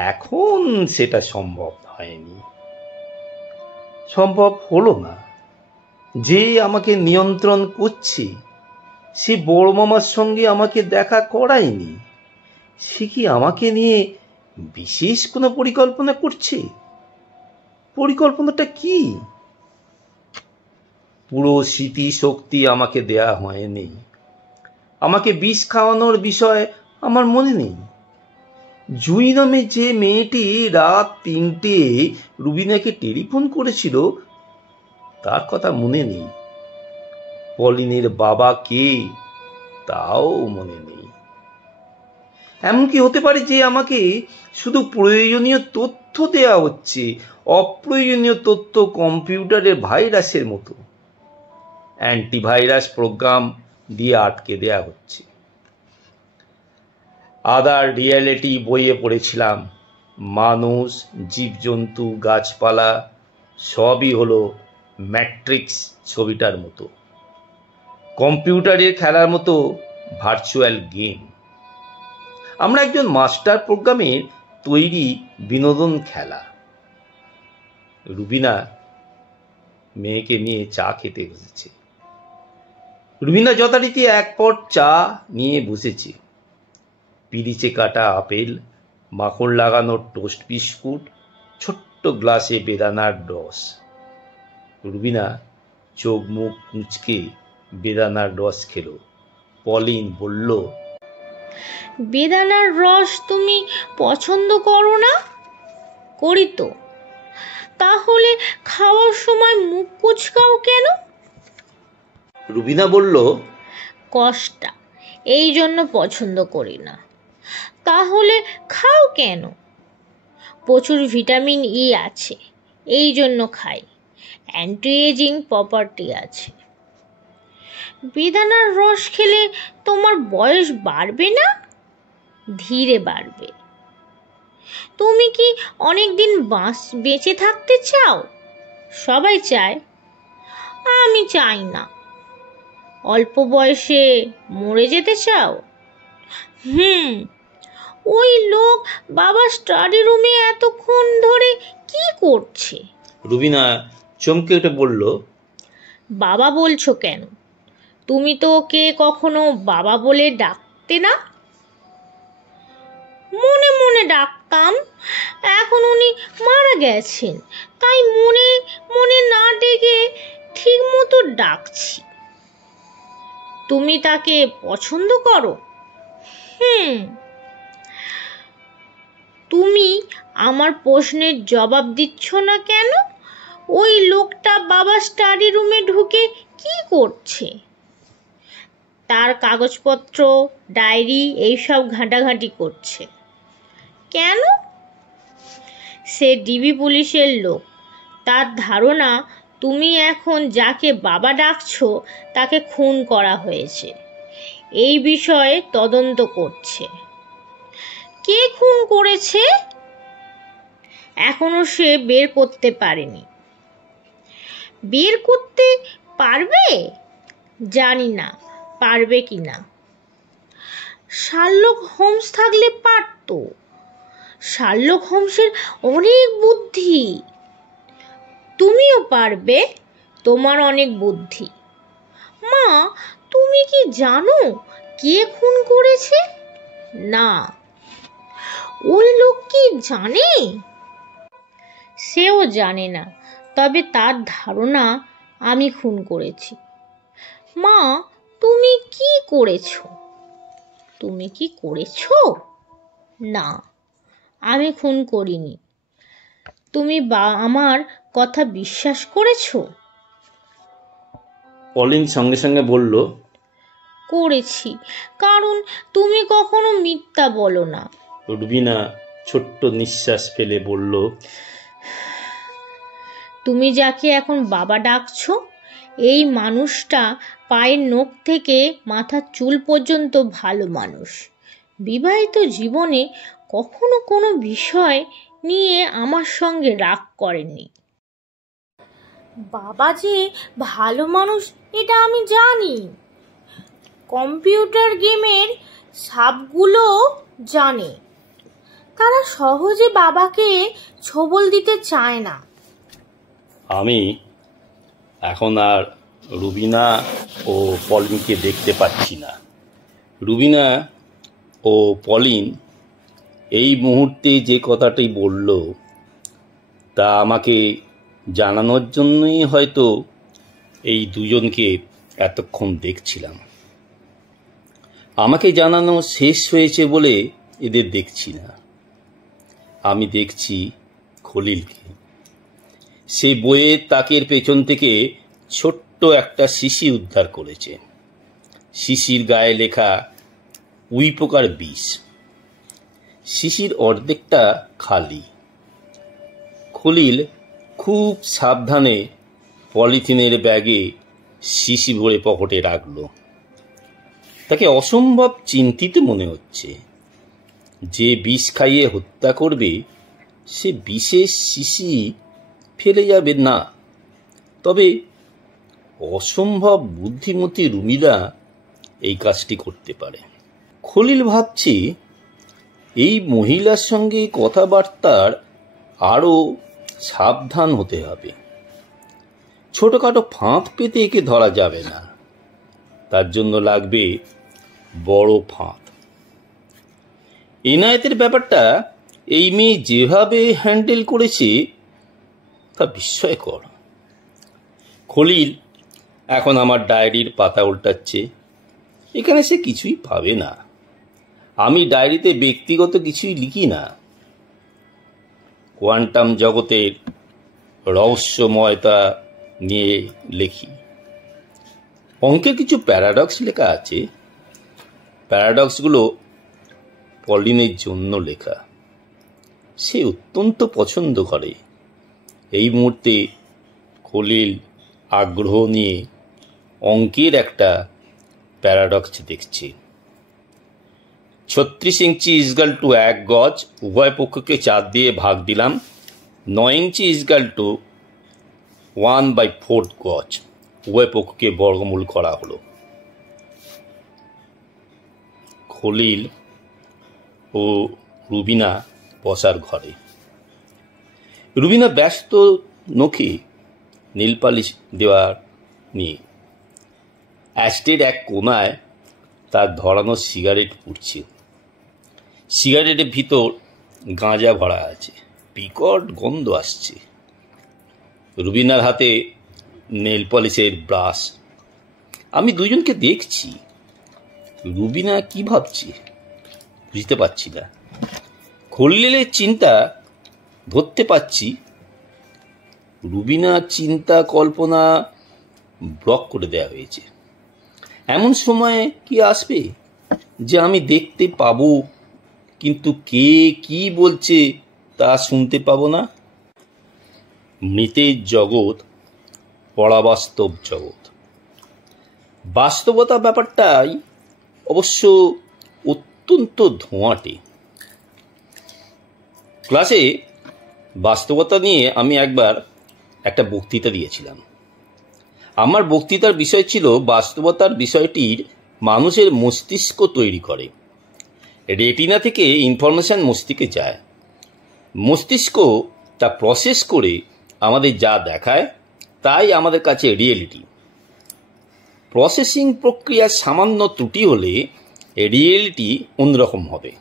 এখন সেটা সম্ভব হয়নি, সম্ভব হলো না। যে আমাকে নিয়ন্ত্রণ করছে সে বড় মামার সঙ্গে আমাকে দেখা করায়নি। সে কি আমাকে নিয়ে বিশেষ কোনো পরিকল্পনা করছে? পরিকল্পনাটা কি? পুরো স্মৃতি শক্তি আমাকে দেয়া হয়নি। আমাকে বিষ খাওয়ানোর বিষয় আমার মনে নেই। জুই নামে যে মেয়েটি রাত 3টে রুবিনাকে টেলিফোন করেছিল তার কথা মনে নেই। পলিনের বাবা কে তাও মনে নেই। এমনকি হতে পারে যে আমাকে শুধু প্রয়োজনীয় তথ্য দেয়া হচ্ছে, অপ্রয়োজনীয় তথ্য কম্পিউটারের ভাইরাসের মতো অ্যান্টিভাইরাস প্রোগ্রাম দিয়ে আটকে দেয়া হচ্ছে। আদার রিয়ালিটি বইয়ে পড়েছিলাম, মানুষ, জীবজন্তু, গাছপালা সবই হলো ম্যাট্রিক্স ছবিটার মতো। কম্পিউটারের খেলার মতো ভার্চুয়াল গেম। আমরা একজন মাস্টার প্রোগ্রামের তৈরি বিনোদন খেলা। রুবিনা মেয়েকে নিয়ে চা খেতে বসেছে। রুবিনা যথারীতি এক পট চা নিয়ে বসেছে। পিরিচে কাটা আপেল, মাখন লাগানো টোস্ট বিস্কুট, ছোট্ট গ্লাসে বেদানার রস। রুবিনা চোখ মুখ কুঁচকে বেদানার রস খেলো। পলিন বলল, বেদানার রস তুমি পছন্দ করো না? করি তো। তাহলে খাওয়ার সময় মুখ কুচকাও কেন? রুবিনা বলল, কষ্টা, এই জন্য পছন্দ করি না। তাহলে খাও কেন? প্রচুর ভিটামিন ই আছে, এই জন্য খাই। অ্যান্টি এজিং প্রপার্টি আছে। বেদানার রস খেলে তোমার বয়স বাড়বে না, ধীরে বাড়বে। তুমি কি অনেকদিন বেঁচে থাকতে চাও? সবাই চায়, আমি চাই না। অল্প বয়সে মরে যেতে চাও? ওই লোক বাবা স্টাডি রুমে এতক্ষণ ধরে কি করছে? রুবিনা চমকে উঠে বলল, বাবা বলছো কেন? তুমি তো ওকে কখনো বাবা বলে ডাকতে না। মনে মনে ডাকতাম, এখন উনি মারা গেছেন, তাই মনে মনে না ডেকে ঠিক মতো ডাকছি। তুমি তাকে পছন্দ করো? তুমি আমার প্রশ্নের জবাব দিচ্ছ না কেন? ওই লোকটা বাবা স্টাডি রুমে ঢুকে কি করছে? তার কাগজপত্র, ডায়েরি এইসব ঘাঁটাঘাঁটি করছে কেন? সে ডিবি পুলিশের লোক। তার ধারণা তুমি এখন যাকে বাবা ডাকছো তাকে খুন করা হয়েছে। এই বিষয়ে তদন্ত করছে। কে খুন করেছে এখনো সে বের করতে পারেনি। বের করতে পারবে? জানি না পারবে কিনা। শার্লক হোমস থাকলে পারতো। শার্লক হোমসের অনেক বুদ্ধি। তুমিও পারবে, তোমার অনেক বুদ্ধি। মা, তুমি কি জানো কে খুন করেছে? না। ওই লোক কি জানে? সেও জানে না, তবে তার ধারণা আমি খুন করেছি। মা, তুমি কি করেছো? তুমি কি করেছো? না, আমি খুন করিনি। তুমি আমার কথা বিশ্বাস করেছো? পলিন সঙ্গে সঙ্গে বলল, করেছি, কারণ তুমি কখনো মিথ্যা বলো না। রুবিনা ছোট্ট নিঃশ্বাস ফেলে বলল, তুমি যাকে এখন বাবা ডাকছো, এই মানুষটা পায়ের নখ থেকে মাথার চুল পর্যন্ত ভালো মানুষ। বিবাহিত জীবনে কখনো কোনো বিষয় নিয়ে আমার সঙ্গে রাগ করেনি। বাবা যে ভালো মানুষ এটা আমি জানি। কম্পিউটার গেমের সাপগুলো জানে। তারা সহজে বাবাকে ছবল দিতে চায় না। আমি এখন আর রুবিনা ও পলিনকে দেখতে পাচ্ছি না। রুবিনা ও পলিন এই মুহূর্তে যে কথাটি বলল তা আমাকে জানানোর জন্যই হয়তো এই দুজনকে এতক্ষণ দেখছিলাম। আমাকে জানানো শেষ হয়েছে বলে এদের দেখছি না। আমি দেখছি খলিলকে। সে বইয়ের তাকের পেছন থেকে ছোট্ট একটা শিশি উদ্ধার করেছে। শিশির গায়ে লেখা উইপোকার বিষ। শিশির অর্ধেকটা খালি। খলিল খুব সাবধানে পলিথিনের ব্যাগে শিশি ভরে পকেটে রাখল। তাকে অসম্ভব চিন্তিত মনে হচ্ছে। যে বিষ খাইয়ে হত্যা করবে সে বিষের শিশি ফেলে যাবে না। তবে অসম্ভব বুদ্ধিমতী রুমিলা এই কাজটি করতে পারে। খলিল ভাবছি এই মহিলার সঙ্গে কথাবার্তার আরও সাবধান হতে হবে। ছোটখাটো ফাঁদ পেতে একে ধরা যাবে না, তার জন্য লাগবে বড় ফাঁদ। এনায়েতের ব্যাপারটা এই মেয়ে যেভাবে হ্যান্ডেল করেছে তা বিস্ময়কর। খলিল এখন আমার ডায়েরির পাতা উল্টাচ্ছে। এখানে সে কিছুই পাবে না। আমি ডায়েরিতে ব্যক্তিগত কিছুই লিখি না, কোয়ান্টাম জগতের রহস্যময়তা নিয়ে লিখি। অঙ্কের কিছু প্যারাডক্স লেখা আছে। প্যারাডক্সগুলো পলিনের জন্য লেখা, সে অত্যন্ত পছন্দ করে। এই মুহূর্তে খলিল আগ্রহ নিয়ে অঙ্কের একটা প্যারাডক্স দেখছে। 36 ইঞ্চি ইজগাল টু 1 গজ, উভয় পক্ষকে 4 দিয়ে ভাগ দিলাম। 9 ইঞ্চি ইজগাল টু 1/4 গজ, উভয় পক্ষকে বর্গমূল করা হলো। খলিল ও রুবিনা বসার ঘরে। রুবিনা ব্যস্ত নখে নীল পালিশ দেওয়ার নিয়ে। অ্যাস্টের এক কোনায় তার ধরানো সিগারেট পুড়ছে। সিগারেটের ভিতর গাঁজা ভরা আছে, বিকট গন্ধ আসছে। রুবিনার হাতে নেল পলিশের ব্রাশ। আমি দুজনকে দেখছি। রুবিনা কি ভাবছে বুঝতে পারছি না। খলিলের চিন্তা ধরতে পারছি, রুবিনার চিন্তা কল্পনা ব্লক করে দেওয়া হয়েছে। এমন সময় কি আসবে যে আমি দেখতে পাবো কিন্তু কে কি বলছে তা শুনতে পাবো না? মৃতের জগৎ পরাবাস্তব জগৎ। বাস্তবতা ব্যাপারটাই অবশ্য অত্যন্ত ধোঁয়াটে। ক্লাসে বাস্তবতা নিয়ে আমি একবার একটা বক্তৃতা দিয়েছিলাম। আমার বক্তৃতার বিষয় ছিল বাস্তবতার বিষয়টির মানুষের মস্তিষ্ক তৈরি করে। রেটিনা থেকে ইনফরমেশন মস্তিষ্কে যায়, মস্তিষ্ক তা প্রসেস করে আমাদের যা দেখায় তাই আমাদের কাছে রিয়েলিটি। প্রসেসিং প্রক্রিয়ার সামান্য ত্রুটি হলে রিয়েলিটি অন্যরকম হবে।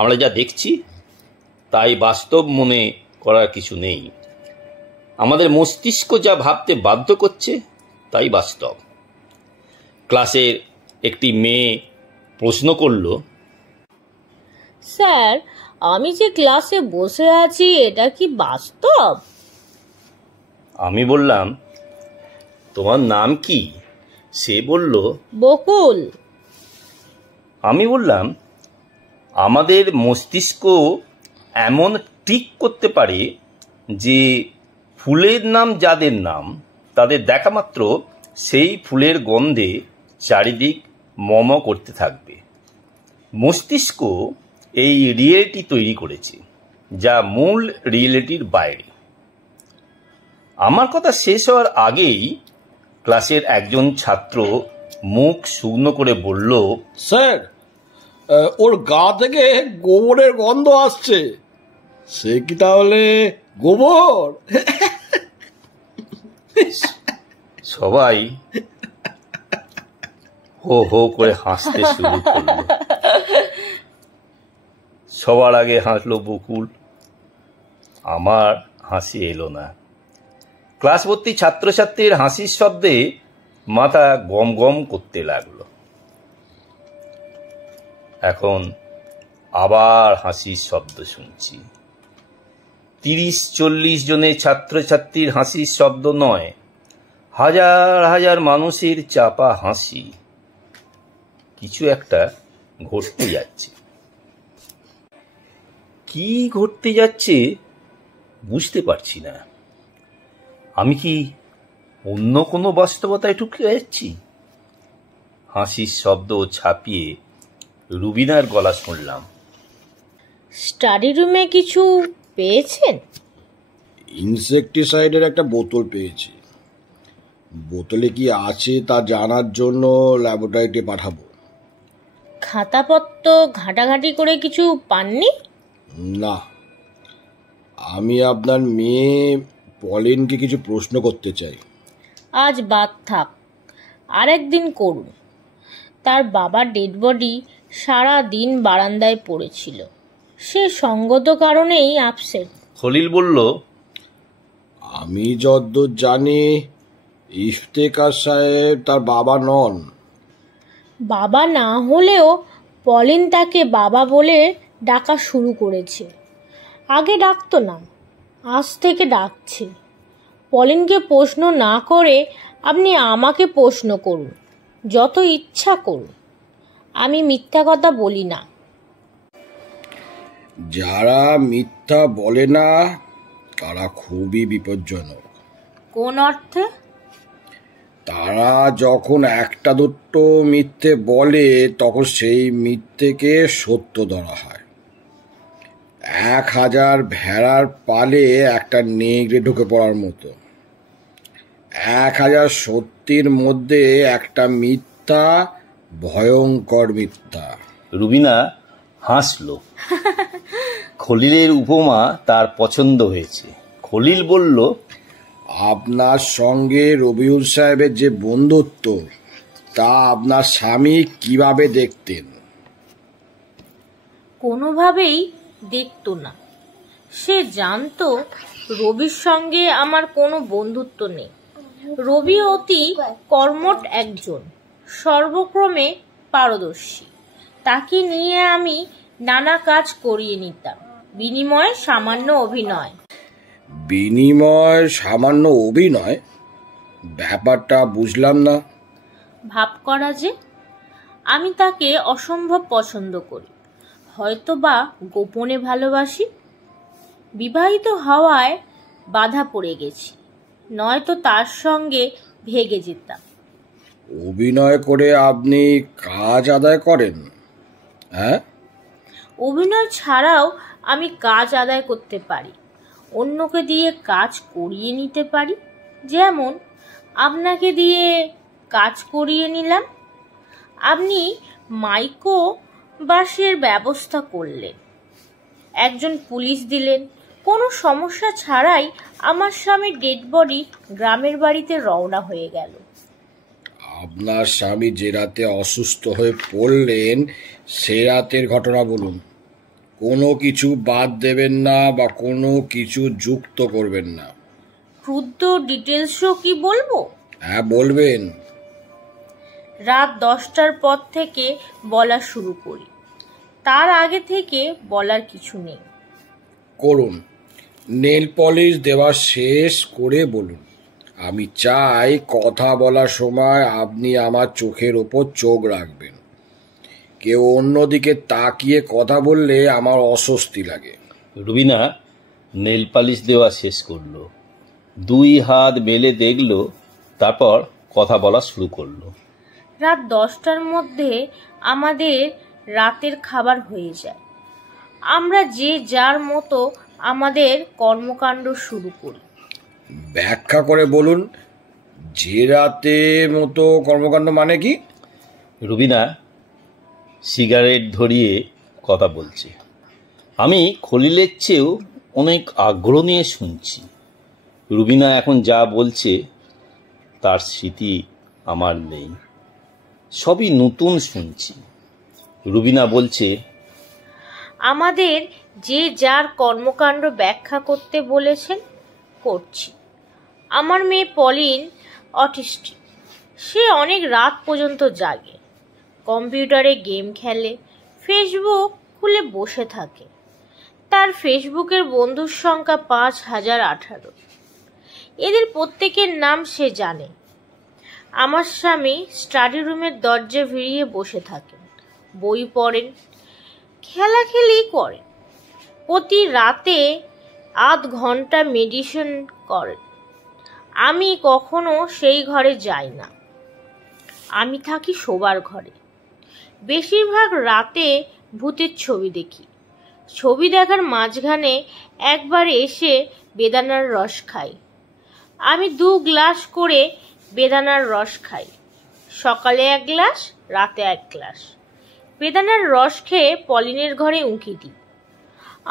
আমরা যা দেখছি তাই বাস্তব মনে করার কিছু নেই। আমাদের মস্তিষ্ক যা ভাবতে বাধ্য করছে তাই বাস্তব। ক্লাসের একটি মেয়ে প্রশ্ন করল, স্যার, আমি যে ক্লাসে বসে আছি এটা কি বাস্তব? আমি বললাম, তোমার নাম কি? সে বলল, বকুল। আমি বললাম, আমাদের মস্তিষ্ক এমন ট্রিক করতে পারে যে ফুলের নাম যাদের নাম তাদের দেখা মাত্র সেই ফুলের গন্ধে চারিদিক মম করতে থাকবে। মস্তিষ্ক এই রিয়েলিটি তৈরি করেছে যা মূল রিয়েলিটির বাইরে। আমার কথা শেষ হওয়ার আগেই ক্লাসের একজন ছাত্র মুখ শুকনো করে বলল, স্যার, ওর গা থেকে গোবরের গন্ধ আসছে। সে কি তাহলে গোবর? সবাই হো হো করে হাসতে শুরু করল। সবার আগে হাসলো বকুল। আমার হাসি এলো না। ক্লাস ভর্তি ছাত্রছাত্রীর হাসির শব্দে মাথা গম গম করতে লাগলো। এখন আবার হাসির শব্দ শুনছি। 30-40 জনের ছাত্রছাত্রীর হাসির শব্দ নয়, হাজার হাজার মানুষের চাপা হাসি। কিছু একটা ঘটতে যাচ্ছে। কি ঘটতে যাচ্ছে বুঝতে পারছি না। আমি কি অন্য কোনো বাস্তবতায় ঢুকে যাচ্ছি? হাসির শব্দ ছাপিয়ে রুবিনার গলা শুনলাম, স্টাডি রুমে কিছু পেয়েছেন? ইনসেকটিসাইডের একটা বোতল পেয়েছি। বোতলে কি আছে তা জানার জন্য ল্যাবরেটরিতে পাঠাবো। খাতাপত্র ঘাঁটাঘাঁটি করে কিছু পাননি? না, আমি আপনার মেয়ে পলিনকে কিছু প্রশ্ন করতে চাই। আজ বাদ থাক, আরেকদিন করুন। তার বাবার ডেড বডি সারা দিন বারান্দায় পড়েছিল, সে সঙ্গত কারণেই আপসেট। খলিল বলল, আমি যতদূর জানি ইফতেখার সাহেব তার বাবা নন। বাবা না হলেও পলিন তাকে বাবা বলে ডাকা শুরু করেছে। আগে ডাকতো না, আজ থেকে ডাকছে। পলিনকে প্রশ্ন না করে আপনি আমাকে প্রশ্ন করুন, যত ইচ্ছা করুন। আমি মিথ্যা কথা বলি না। যারা মিথ্যা বলে না তারা খুবই বিপজ্জনক। কোন অর্থে? তারা যখন একটা দুটো মিথ্যে বলে তখন সেই মিথ্যেকে সত্য ধরা হয়। 1000 ভেড়ার পালে একটা নেগড়ে ঢুকে পড়ার মতো। 1000 সত্যির মধ্যে একটা মিথ্যা, ভয়ঙ্কর মিথ্যা। রুবিনা হাসল। খলিলের উপমা তার পছন্দ হয়েছে। খলিল বলল, আপনার সঙ্গে রবিউল সাহেবের যে বন্ধুত্ব তা আপনার স্বামী কিভাবে দেখতেন? কোনোভাবেই দেখতো না। সে জানতো রবির সঙ্গে আমার কোনো বন্ধুত্ব নেই। রবি অতি কর্মঠ একজন, সর্বক্রমে পারদর্শী। তাকে নিয়ে আমি নানা কাজ করিয়ে নিতাম, বিনিময়ে সামান্য অভিনয়। বিনিময় সামান্য অভিনয়? ব্যাপারটা বুঝলাম না। ভাব করা যে আমি তাকে অসম্ভব পছন্দ করি, হয়তো বা গোপনে ভালোবাসি। বিবাহিত হওয়ায় বাধা পড়ে গেছি, নয়তো তার সঙ্গে ভেগে যেতাম। অভিনয় করে আপনি কাজ আদায় করেন? হ্যাঁ, অভিনয় ছাড়াও আমি কাজ আদায় করতে পারি, অন্যকে দিয়ে কাজ করিয়ে নিতে পারি। যেমন আপনাকে দিয়ে কাজ করিয়ে নিলাম, আপনি মাইক্রো বাসের ব্যবস্থা করলেন, একজন পুলিশ দিলেন। কোনো সমস্যা ছাড়াই আমার স্বামীর ডেড বডি গ্রামের বাড়িতে রওনা হয়ে গেল। আপনার স্বামী যে রাতে অসুস্থ হয়ে পড়লেন সে রাতের ঘটনা বলুন। কোনো কিছু বাদ দেবেন না বা কোনো কিছু যুক্ত করবেন না। ক্ষুদ্র ডিটেলসও কি বলবো? হ্যাঁ, বলবেন। রাত 10টার পর থেকে বলা শুরু করি, তার আগে থেকে বলার কিছু নেই। করুন। নেল পলিশ দেওয়া শেষ করে বলুন। আমি চাই কথা বলার সময় আপনি আমার চোখের ওপর চোখ রাখবেন। কেউ অন্যদিকে তাকিয়ে কথা বললে আমার অস্বস্তি লাগে। রুবিনা নেল পালিশ দেওয়া শেষ করলো, 2 হাত মেলে দেখলো, তারপর কথা বলা শুরু করলো। রাত 10টার মধ্যে আমাদের রাতের খাবার হয়ে যায়। আমরা যে যার মতো আমাদের কর্মকাণ্ড শুরু করি। ব্যাখ্যা করে বলুন, যে রাতে মতো কর্মকাণ্ড মানে কি? রুবিনা সিগারেট ধরিয়ে কথা বলছে। আমি খলিলের চেয়েও অনেক আগ্রহ নিয়ে শুনছি। রুবিনা এখন যা বলছে তার স্মৃতি আমার নেই, সবই নতুন শুনছি। রুবিনা বলছে, আমাদের যে যার কর্মকাণ্ড ব্যাখ্যা করতে বলেছেন, করছি। আমার মেয়ে পলিন অটিস্টিক। সে অনেক রাত পর্যন্ত জাগে, কম্পিউটারে গেম খেলে, ফেসবুক খুলে বসে থাকে। তার ফেসবুকের বন্ধুর সংখ্যা 5018। এদের প্রত্যেকের নাম সে জানে। আমার স্বামী স্টাডি রুমের দরজা ভিড়িয়ে বসে থাকেন, বই পড়েন, খেলাখেলি করেন। প্রতি রাতে আধ ঘন্টা মেডিটেশন করেন। আমি কখনো সেই ঘরে যাই না, আমি থাকি শোবার ঘরে। বেশিরভাগ রাতে ভূতের ছবি দেখি। ছবি দেখার মাঝখানে একবার এসে বেদানার রস খাই। আমি 2 গ্লাস করে বেদানার রস খাই। সকালে 1 গ্লাস, রাতে 1 গ্লাস। বেদানার রস খেয়ে পলিনের ঘরে উঁকি দিই।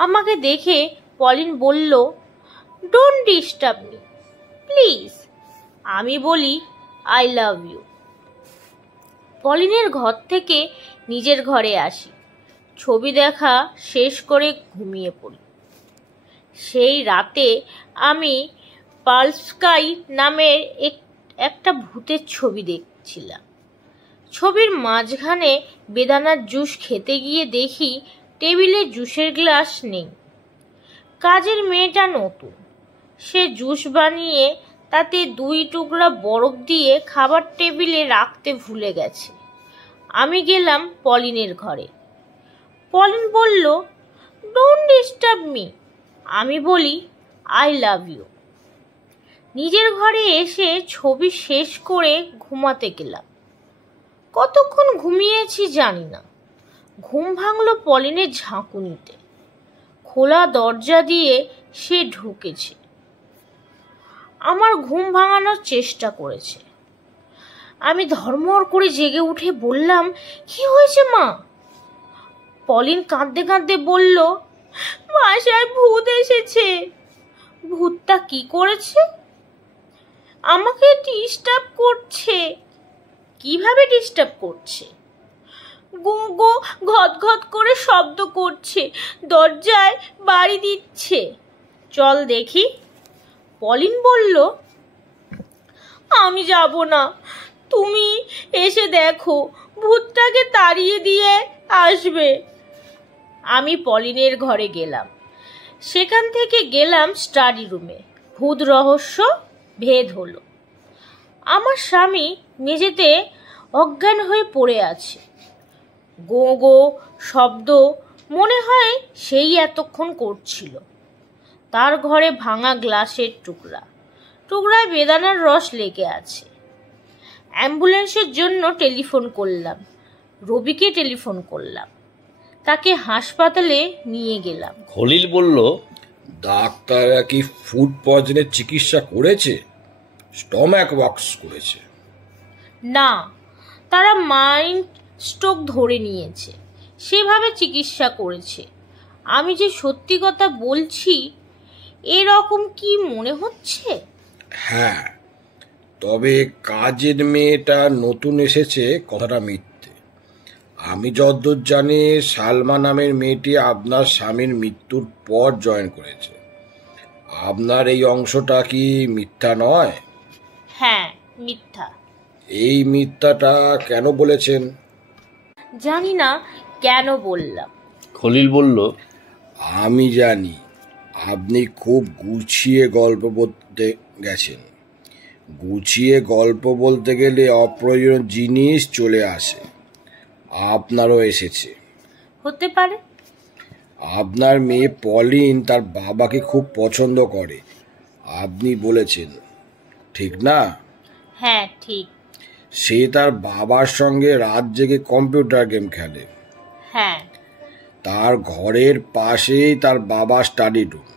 আমাকে দেখে পলিন বলল, ডোন্ট ডিস্টার্ব মি প্লিজ। আমি বলি, আই লাভ ইউ। পলিনের ঘর থেকে নিজের ঘরে আসি। ছবি দেখা শেষ করে ঘুমিয়ে পড়ি। সেই রাতে আমি পালস্কাই নামের একটা ভূতের ছবি দেখছিলাম। ছবির মাঝখানে বেদানার জুস খেতে গিয়ে দেখি টেবিলে জুসের গ্লাস নেই। কাজের মেয়েটা নতুন, সে জুস বানিয়ে তাতে 2 টুকরা বরফ দিয়ে খাবার টেবিলে রাখতে ভুলে গেছে। আমি গেলাম পলিনের ঘরে। পলিন বলল, ডোন্ট ডিস্টার্ব মি। আমি বলি, আই লাভ ইউ। নিজের ঘরে এসে ছবি শেষ করে ঘুমাতে গেলাম। কতক্ষণ ঘুমিয়েছি জানি না। ঘুম ভাঙল পলিনের ঝাঁকুনিতে। খোলা দরজা দিয়ে সে ঢুকেছে। আমার ঘুম ভাঙানোর চেষ্টা করেছে। আমি ধর্মড় করে জেগে উঠে বললাম, কি হয়েছে মা? পলিন কাঁদতে কাঁদতে বলল, বাসায় ভূত এসেছে। ভূতটা কি করেছে? আমাকে ডিস্টার্ব করছে। কিভাবে ডিস্টার্ব করছে? গো গো ঘট ঘট করে শব্দ করছে, দরজায় বাড়ি দিচ্ছে। চল দেখি। পলিন বলল, আমি যাব না, তুমি এসে দেখো, ভূতটাকে তাড়িয়ে দিয়ে আসবে। আমি পলিনের ঘরে গেলাম। সেখান থেকে গেলাম স্টাডি রুমে। ভূত রহস্য ভেদ হলো। আমার স্বামী মেঝেতে অজ্ঞান হয়ে পড়ে আছে। গো গো শব্দ মনে হয় সেই এতক্ষণ করছিল। তার ঘরে ভাঙা গ্লাসের টুকরায় বেদানার রস লেগে আছে। অ্যাম্বুলেন্সের জন্য টেলিফোন করলাম। রবিকে টেলিফোন করলাম। তাকে হাসপাতালে নিয়ে গেলাম। খলিল বলল, ডাক্তাররা কি ফুড পয়জনের চিকিৎসা করেছে? স্টমাক ওয়াক্স করেছে? না, তারা মাইন্ড স্ট্রোক ধরে নিয়েছে, সেভাবে চিকিৎসা করেছে। আমি যে সত্যি কথা বলছি, এরকম কি মনে হচ্ছে? হ্যাঁ, তবে কাজের মেয়েটা নতুন এসেছে কথাটা মিথ্যে। আমি যতদূর জানি, সালমা নামের মেয়েটি আপনার স্বামীর মৃত্যুর পর জয়েন করেছে। আপনার এই অংশটা কি মিথ্যা নয়? হ্যাঁ, মিথ্যা। এই মিথ্যাটা কেন বলেছেন? জানি না কেন বললাম। খলিল বলল, আমি জানি আপনি খুব গুছিয়ে গল্প বলতে গেছেন। গুছিয়ে গল্প বলতে গেলে অপ্রয়োজনীয় জিনিস চলে আসে। আপনারও এসেছে। হতে পারে। আপনার মেয়ে পলিন তার বাবাকে খুব পছন্দ করে, আপনি বলেছেন, ঠিক না? হ্যাঁ, ঠিক। সে তার বাবার সঙ্গে রাত জেগে কম্পিউটার গেম খেলে। হ্যাঁ। তার ঘরের পাশেই তার বাবার স্টাডি রুম।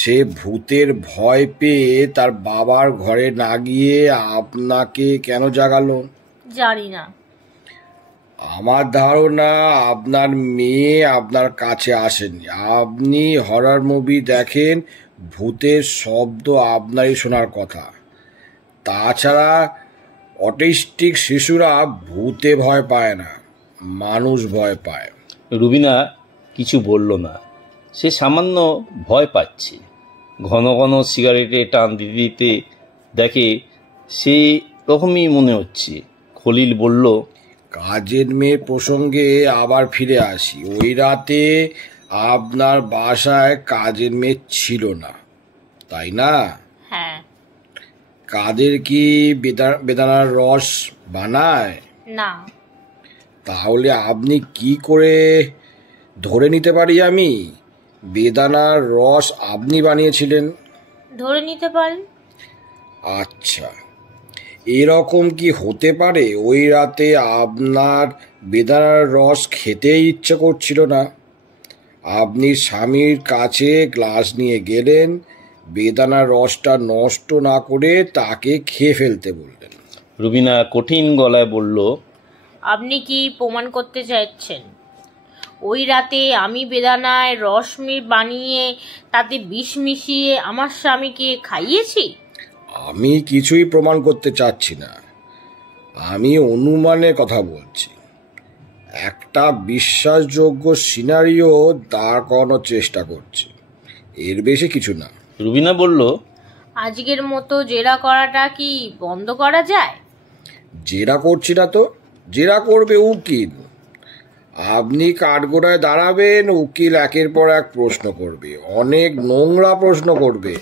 সে ভূতের ভয় পেয়ে তার বাবার ঘরে না গিয়ে আপনাকে কেন জাগালো? জানি না। আমার ধারণা আপনার মেয়ে আপনার কাছে আসেনি। আপনি হরর মুভি দেখেন, ভূতের শব্দ আপনারই শোনার কথা। তাছাড়া অটিস্টিক শিশুরা ভূতে ভয় পায় না, মানুষ ভয় পায়। রুবিনা কিছু বলল না। সে সামান্য ভয় পাচ্ছে। ঘন ঘন সিগারেটে টান দিতে দিতে দেখে সে রকমই মনে হচ্ছে। খলিল বলল, কাজের মেয়ে প্রসঙ্গে আবার ফিরে আসি। ওই রাতে আপনার বাসায় কাজের মেয়ে ছিল না, তাই না? হ্যাঁ। কাদের কি বেদানার রস বানায়? না। তাহলে আপনি কি করে ধরে নিতে পারি আমি বেদানার রস আপনি বানিয়েছিলেন? ধরে নিতে পারেন। আচ্ছা, এরকম কি হতে পারে ওই রাতে আপনার বেদানার রস খেতেই ইচ্ছে করছিল না? আপনি স্বামীর কাছে গ্লাস নিয়ে গেলেন, বেদানার রসটা নষ্ট না করে তাকে খেয়ে ফেলতে বললেন। রুবিনা কঠিন গলায় বলল, আপনি কি প্রমাণ করতে চাইছেন ওই রাতে আমি বেদানায় রস বানিয়ে তাতে বিষ মিশিয়ে আমার স্বামীকে খাইয়েছি? আমি কিছুই প্রমাণ করতে চাচ্ছি না, আমি অনুমানের কথা বলছি। একটা বিশ্বাসযোগ্য সিনারিও দাঁড় করানোর চেষ্টা করছি, এর বেশি কিছু না। রুবিনা বলল, আজকের মতো জেরা করাটা কি বন্ধ করা যায়? জেরা করছি না তো, জেরা করবে উকিল। আপনি কাঠগোড়ায় দাঁড়াবেন, উকিল একের পর এক প্রশ্ন করবে, অনেক নোংরা প্রশ্ন করবে।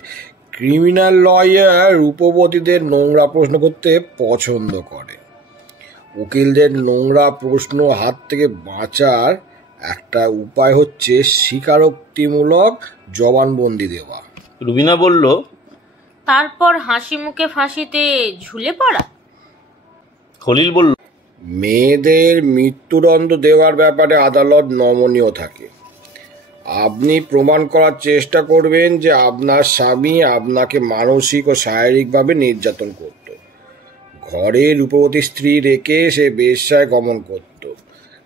ক্রিমিনাল লয়ার রূপবতীদের নোংরা প্রশ্ন করতে পছন্দ করে। উকিলদের নোংরা প্রশ্ন হাত থেকে বাঁচার একটা উপায় হচ্ছে স্বীকারোক্তিমূলক জবানবন্দি দেওয়া। রুবিনা বলল, তারপর হাসি মুখে ফাঁসিতে ঝুলে পড়া? খলিল বলল, মেয়েদের মৃত্যুদণ্ড দেওয়ার ব্যাপারে আদালত নমনীয় থাকে। আপনি প্রমাণ করার চেষ্টা করবেন যে আপনার স্বামী আপনাকে মানসিক ও শারীরিকভাবে নির্যাতন করত। ঘরে রূপবতী স্ত্রী রেখে সে বেশ্যায় গমন করত।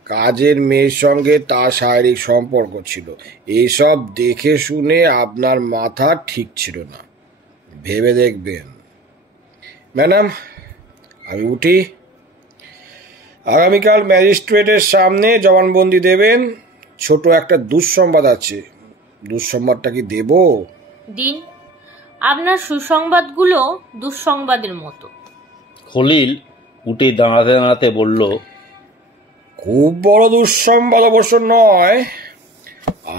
কাজের মেয়ের সঙ্গে তার শারীরিক সম্পর্ক ছিল। এইসব দেখে শুনে আপনার মাথা ঠিক ছিল না। ভেবে দেখবেন। ম্যাডাম, আমি উঠি। আগামীকাল ম্যাজিস্ট্রেটের সামনে জবানবন্দি দেবেন। ছোট একটা দুঃসংবাদ আছে, দুঃসংবাদটা কি দেব? দিন, আপনার সুসংবাদগুলো দুঃসংবাদের মতো। খলিল উঠে দাঁড়াতে দাঁড়াতে বলল, খুব বড় দুঃসংবাদ অবশ্য নয়।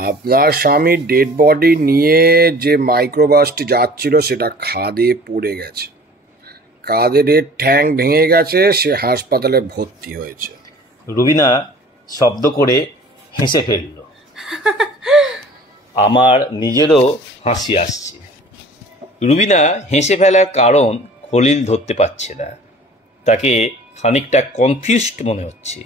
আপনার স্বামীর ডেড বডি নিয়ে যে মাইক্রোবাসটি যাচ্ছিল সেটা খাদে পড়ে গেছে। কাদের ঠ্যাং ভেঙে গেছে, সে হাসপাতালে ভর্তি হয়েছে। রুবিনা শব্দ করে হেসে ফেলল। আমার নিজেরও হাসি আসছে। রুবিনা হেসে ফেলার কারণ খলিল ধরতে পারছে না। তাকে খানিকটা কনফিউজড মনে হচ্ছে।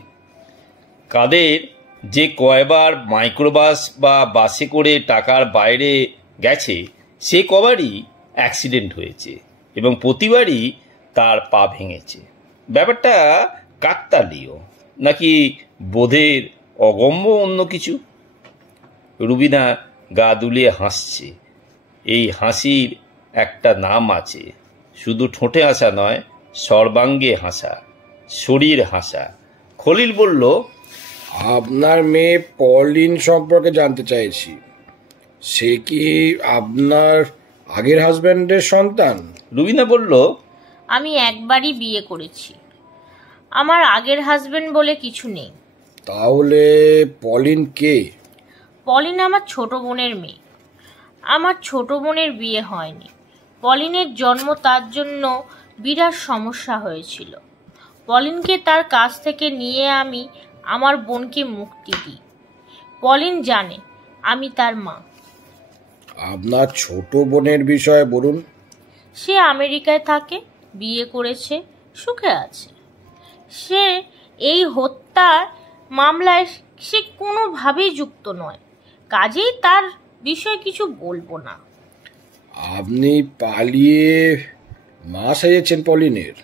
কাদের যে কয়বার মাইক্রোবাস বা বাসে করে টাকার বাইরে গেছে, সে কবারই অ্যাক্সিডেন্ট হয়েছে এবং প্রতিবারই তার পা ভেঙেছে। ব্যাপারটা কাকতালীয় নাকি বোধের অগম্য অন্য কিছু? রুবিনা গা দুলিয়ে হাসছে। এই হাসির একটা নাম আছে, শুধু ঠোঁটে হাসা নয়, সর্বাঙ্গে হাসা, শরীর হাসা। খলিল বলল, আপনার মেয়ে পলিন সম্পর্কে জানতে চাইছি। সে কি আপনার আগের হাজব্যান্ডের সন্তান? রুবিনা বলল, আমি একবারই বিয়ে করেছি, আমার আগের হাজবেন্ড বলে কিছু নেই। তাহলে পলিন কে? পলিন আমার ছোট বোনের মেয়ে। আমার ছোট বোনের বিয়ে হয়নি। পলিনের জন্ম, তার জন্য বিরাট সমস্যা হয়েছিল। পলিনকে তার কাছ থেকে নিয়ে আমি আমার বোনকে মুক্তি দিই। পলিন জানে আমি তার মা। আপনার ছোট বোনের বিষয়ে বলুন। সে আমেরিকায় থাকে, বিয়ে করেছে, সুখে আছে। সে এই হত্যার মামলায় সে কোনোভাবেই যুক্ত নয়, কাজেই তার বিষয়ে কিছু বলবো না। আপনি পালিয়ে মা সাজিয়েছেন পলিনের।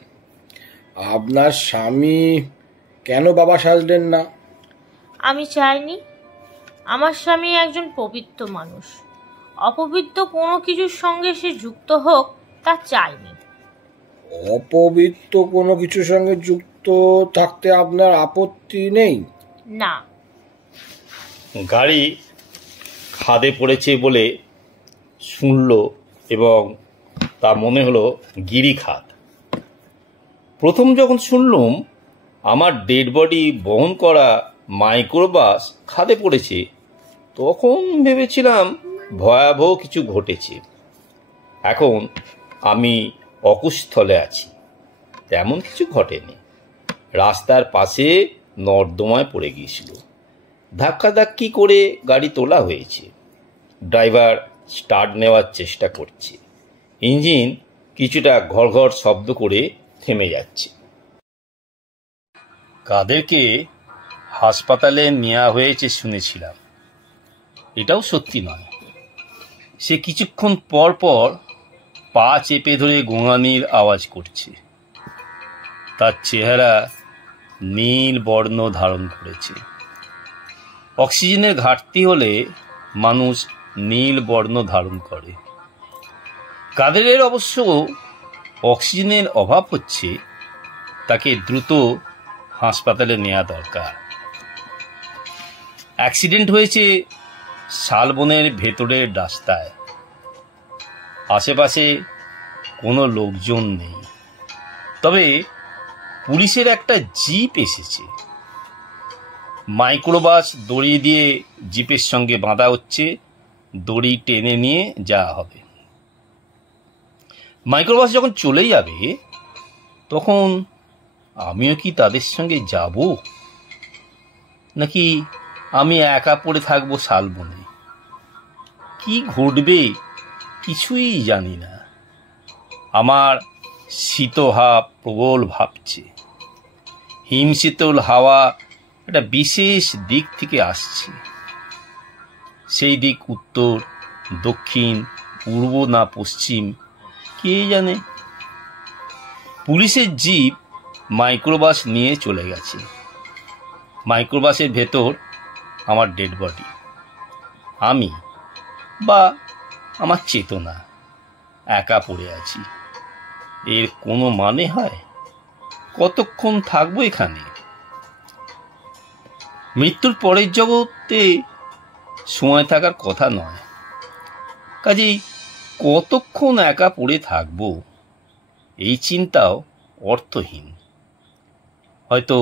আপনার স্বামী কেন বাবা সাজলেন না? আমি চাইনি। আমার স্বামী একজন পবিত্র মানুষ। অপবিত্র কোনো কিছুর সঙ্গে সে যুক্ত হোক তা চাইনি। অপবিত্র কোনো কিছুর সঙ্গে যুক্ত থাকতে আপনার আপত্তি নেই? না। গাড়ি খাদে পড়েছে বলে শুনল এবং তা মনে হলো গিরিখাত। প্রথম যখন শুনলুম আমার ডেড বডি বহন করা মাইক্রোবাস খাদে পড়েছে, তখন ভেবেছিলাম ভয়াবহ কিছু ঘটেছে। এখন আমি অকুস্থলে আছি, তেমন কিছু ঘটেনি। রাস্তার পাশে নর্দমায় পড়ে গিয়েছিল, ধাক্কাধাক্কি করে গাড়ি তোলা হয়েছে। ড্রাইভার স্টার্ট নেওয়ার চেষ্টা করছে, ইঞ্জিন কিছুটা ঘড়ঘড় শব্দ করে থেমে যাচ্ছে। কাদেরকে হাসপাতালে নেওয়া হয়েছে শুনেছিলাম, এটাও সত্যি নয়। সে কিছুক্ষণ পর পর পা চেপে ধরে গোঙানির আওয়াজ করছে। তার চেহারা নীল বর্ণ ধারণ করেছে। অক্সিজেনের ঘাটতি হলে মানুষ নীল বর্ণ ধারণ করে। কাদেরের অবশ্য অক্সিজেনের অভাব হচ্ছে, তাকে দ্রুত হাসপাতালে নেওয়া দরকার। অ্যাক্সিডেন্ট হয়েছে শালবনের ভেতরের রাস্তায়। আশেপাশে কোনো লোকজন নেই, তবে পুলিশের একটা জিপ এসেছে। মাইক্রোবাস দড়ি দিয়ে জিপের সঙ্গে বাঁধা হচ্ছে, দড়ি টেনে নিয়ে যাওয়া হবে। মাইক্রোবাস যখন চলে যাবে তখন আমিও কি তাদের সঙ্গে যাব, নাকি আমি একা পড়ে থাকবো শালবনে? কি ঘটবে কিছুই জানি না। আমার শীতহাব প্রবল ভাবছে। হিমশীতল হাওয়া একটা বিশেষ দিক থেকে আসছে। সেই দিক উত্তর, দক্ষিণ, পূর্ব না পশ্চিম কে জানে। পুলিশের জিপ মাইক্রোবাস নিয়ে চলে গেছে। মাইক্রোবাসের ভেতর আমার ডেড বডি, আমি বা আমার চেতনা একা পড়ে আছি। এর কোনো মানে হয়? কতক্ষণ থাকবো এখানে? মৃত্যুর পরের জগতে সময় থাকার কথা নয়, কাজেই কতক্ষণ একা পড়ে থাকবো এই চিন্তাও অর্থহীন। হয়তো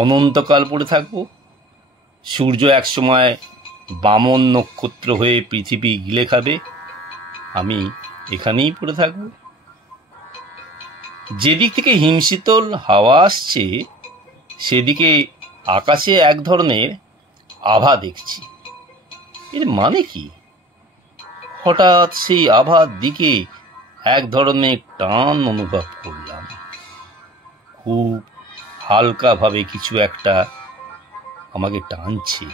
অনন্তকাল পড়ে থাকবো। সূর্য একসময় বামন নক্ষত্র হয়ে পৃথিবী গিলে খাবে, আমি এখানেই পড়ে থাকব। যেদিক থেকে হিমশীতল হাওয়া আসছে সেদিকে আকাশে এক ধরনের আভা দেখছি। এর মানে কি? হঠাৎ সেই আভার দিকে এক ধরনের টান অনুভব করলাম। খুব হালকাভাবে কিছু একটা আমাকে টানছে।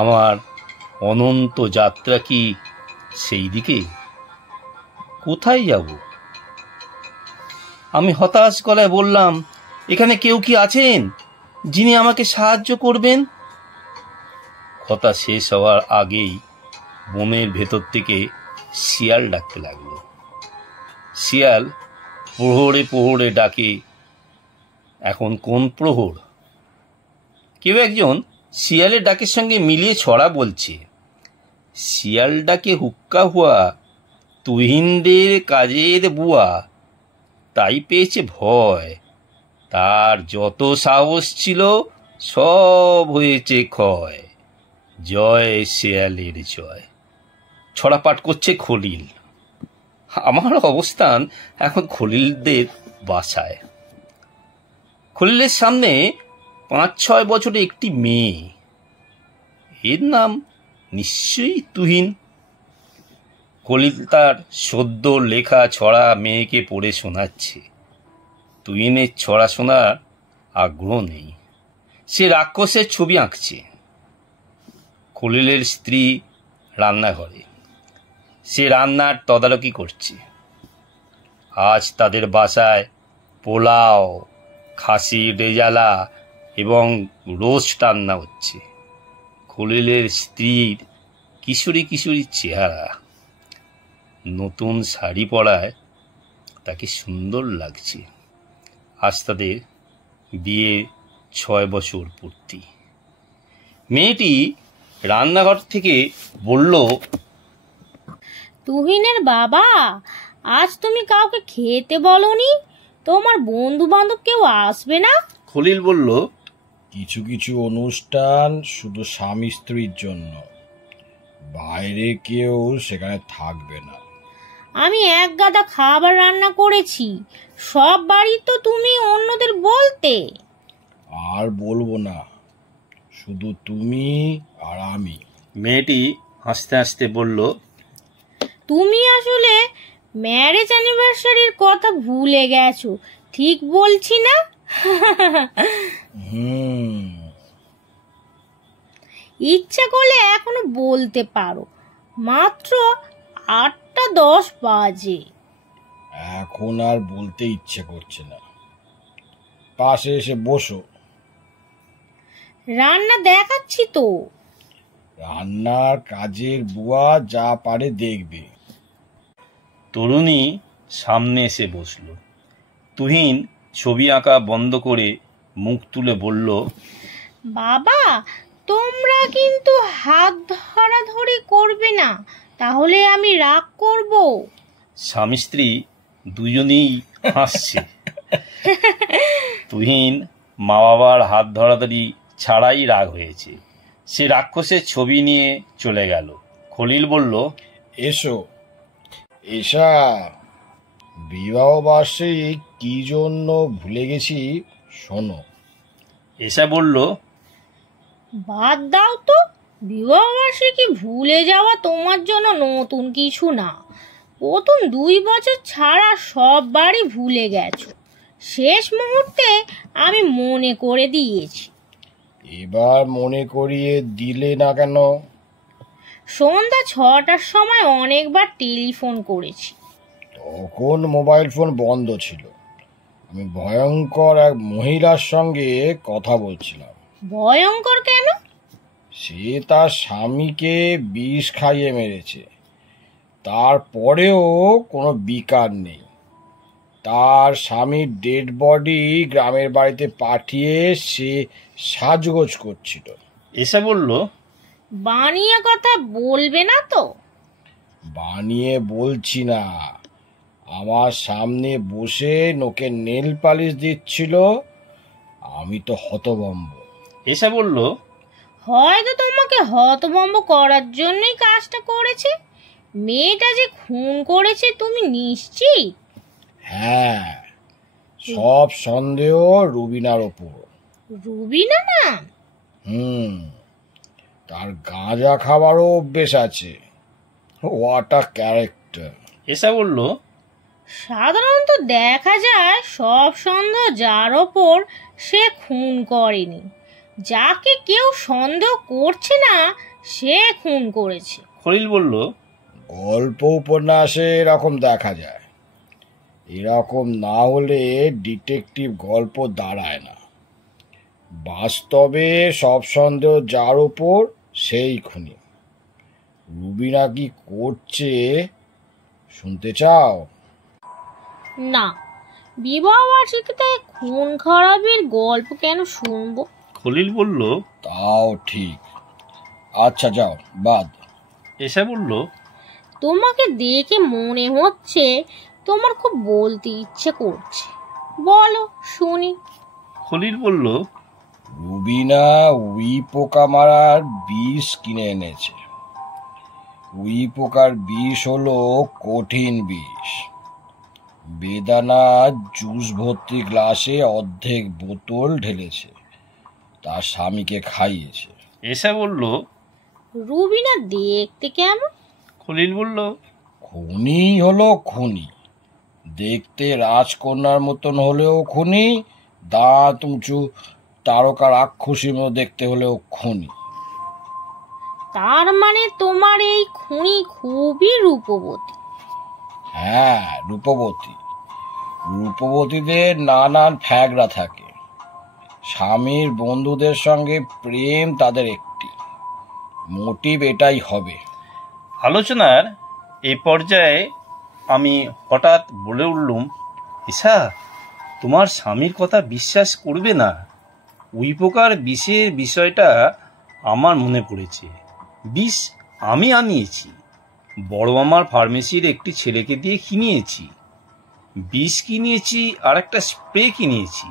আমার অনন্ত যাত্রা কি সেই দিকে? কোথায় যাব? আমি হতাশ গলায় বললাম, এখানে কেউ কি আছেন যিনি আমাকে সাহায্য করবেন? কথা শেষ হওয়ার আগেই বনের ভেতর থেকে শিয়াল ডাকতে লাগলো। শিয়াল প্রহরে প্রহরে ডাকে। এখন কোন প্রহর? কেউ একজন শিয়ালের ডাকের সঙ্গে মিলিয়ে ছড়া বলছে, শিয়াল ডাকে হুক্কা হুয়া, তুহিনদের কাজের বুয়া, তাই পেয়েছে ভয়, তার যত সাহস ছিল সব হয়েছে ক্ষয়, জয় শিয়ালের জয়। ছড়া পাঠ করছে খলিল। আমার অবস্থান এখন খলিলদের বাসায়। খলিলের সামনে 5-6 বছরের একটি মেয়ে, এর নাম নিশ্চয়ই তুহিন। খলিল তার সদ্য লেখা ছড়া মেয়েকে পড়ে শোনাচ্ছে। তুহিনের ছড়া শোনার আগ্রহ নেই, সে রাক্ষসের ছবি আঁকছে। খলিলের স্ত্রী রান্নাঘরে, সে রান্নার তদারকি করছে। আজ তাদের বাসায় পোলাও, খাসির রেজালা এবং রোস্ট রান্না হচ্ছে। খলিলের স্ত্রীর কিশোরী কিশোরী চেহারা, নতুন শাড়ি পরায় তাকে সুন্দর লাগছে। আজ তাদের বিয়ে 6 বছর পূর্তি। মেয়েটি রান্নাঘর থেকে বলল, তুহিনের বাবা, আজ তুমি কাউকে খেতে বলনি? তোমার বন্ধু বান্ধব কেউ আসবে না? খলিল বলল, কিছু কিছু অনুষ্ঠান শুধু স্বামী স্ত্রীর জন্য, বাইরে কেউ সেখানে থাকবে না। আমি এক গাদা খাবার রান্না করেছি, সব বাড়ি তো তুমি অন্যদের বলতে। আর বলবো না, শুধু তুমি আর আমি। মেয়েটি হাসতে হাসতে বলল, তুমি আসলে ম্যারেজ অ্যানিভার্সারির কথা ভুলে গেছো, ঠিক বলছি না? হুম, ইচ্ছা করলে এখনো বলতে পারো, মাত্র 8:10 বাজে। এখন আর বলতে ইচ্ছে করছে না। পাশে এসে বসো। রান্না দেখাচ্ছি তো। রান্নার কাজের বুয়া যা পারে দেখবে। তরুণী সামনে এসে বসল। তুহিন ছবি আঁকা বন্ধ করে মুখ তুলে বলল, বাবা, তোমরা কিন্তু হাত ধরাধরি করবে না, তাহলে আমি রাগ করব। স্বামী স্ত্রী দুজনেই হাসছে। তুহিন মা বাবার হাত ধরাধরি ছাড়াই রাগ হয়েছে। সে রাক্ষসের ছবি নিয়ে চলে গেল। খলিল বলল, এসো। এসা, বিবাহ বার্ষিক কি জন্য ভুলে গেছি শোনো। এসা বলল, বাদ দাও তো, বিবাহবার্ষিকী ভুলে যাওয়া তোমার জন্য নতুন কিছু না। প্রথম 2 বছর ছাড়া সব বাড়ি ভুলে গেছো। শেষ মুহূর্তে আমি মনে করে দিয়েছি। এবার মনে করিয়ে দিলে না কেন? সন্ধ্যা 6টার সময় অনেকবার টেলিফোন করেছি। তখন মোবাইল ফোন বন্ধ ছিল। আমি ভয়ঙ্কর এক মহিলার সঙ্গে কথা বলছিলাম। ভয়ঙ্কর কেন? সে তার স্বামীকে বিষ খাইয়ে মেরেছে। তারপরেও কোনো বিকার নেই। তার স্বামীর ডেড বডি গ্রামের বাড়িতে পাঠিয়ে সে সাজগোজ করছিল। এসা বলল, বানিয়ে কথা বলবে না তো? বানিয়ে বলছি না, আমার সামনে বসে নোকে নেল পালিশ দিচ্ছিল। আমি তো হতভম্ব। এসা বলল, হয়তো তোমাকে হতভম্ব করার জন্যই কাজটা করেছে। মেয়েটা যে খুন করেছে তুমি নিশ্চিত? হ্যাঁ, সব সন্দেহ রুবিনার ওপর। রুবিনা নাম? তার গাঁজা খাবারও অভ্যেস আছে। What a character. এসা বলল, সাধারণত দেখা যায় সব সন্দেহ যার ওপর সে খুন করেনি। যাকে কেউ সন্দেহ করছে না সে খুন করেছে। খলিল বলল, গল্প উপন্যাসে এরকম দেখা যায়। এরকম না হলে ডিটেকটিভ গল্প দাঁড়ায় না। বাস্তবে সব সন্দেহ যার ওপর সেই খুনি। রুবিনা কি করছে শুনতে চাও? না, বিবাহ বার্ষিকীতে খুন খারাপের গল্প কেন শুনবো? খলিল বলল, তাও ঠিক। আচ্ছা যাও, বাদ। এসা বলল, তোমাকে দেখে মনে হচ্ছে তোমার খুব বলতে ইচ্ছে করছে, বলো শুনি। খলিল বলল, রুবিনা উই পোকা মারার বিষ কিনে এনেছে। উই পোকার বিষ হলো কঠিন বিষ। বেদানা জুস ভর্তি গ্লাসে অর্ধেক বোতল ঢেলেছে, তার স্বামীকে খাইয়েছে। এসা বলল, রুবিনা দেখতে কেমন? খলিল বলল, খুনি হলো খুনি। দেখতে রাজকন্যার মতন হলেও খুনি, দাঁত উঁচু তারকা রাক্ষসীর মতো দেখতে হলেও খুনি। তার মানে তোমার এই খুনি খুবই রূপবতী? হ্যাঁ, রূপবতী। রূপবতীদের নানান ফ্যাগরা থাকে। স্বামীর বন্ধুদের সঙ্গে প্রেম তাদের একটি মোটিভ, এটাই হবে। আলোচনার এই পর্যায়ে আমি হঠাৎ বলে উঠলুম, ঈশা, তোমার স্বামীর কথা বিশ্বাস করবে না। উই পোকার বিষের বিষয়টা আমার মনে পড়েছে। বিষ আমি আনিয়েছি, বড় মামার ফার্মেসির একটি ছেলেকে দিয়ে কিনিয়েছি। বিষ কিনিয়েছি আর একটা স্প্রে কিনিয়েছি।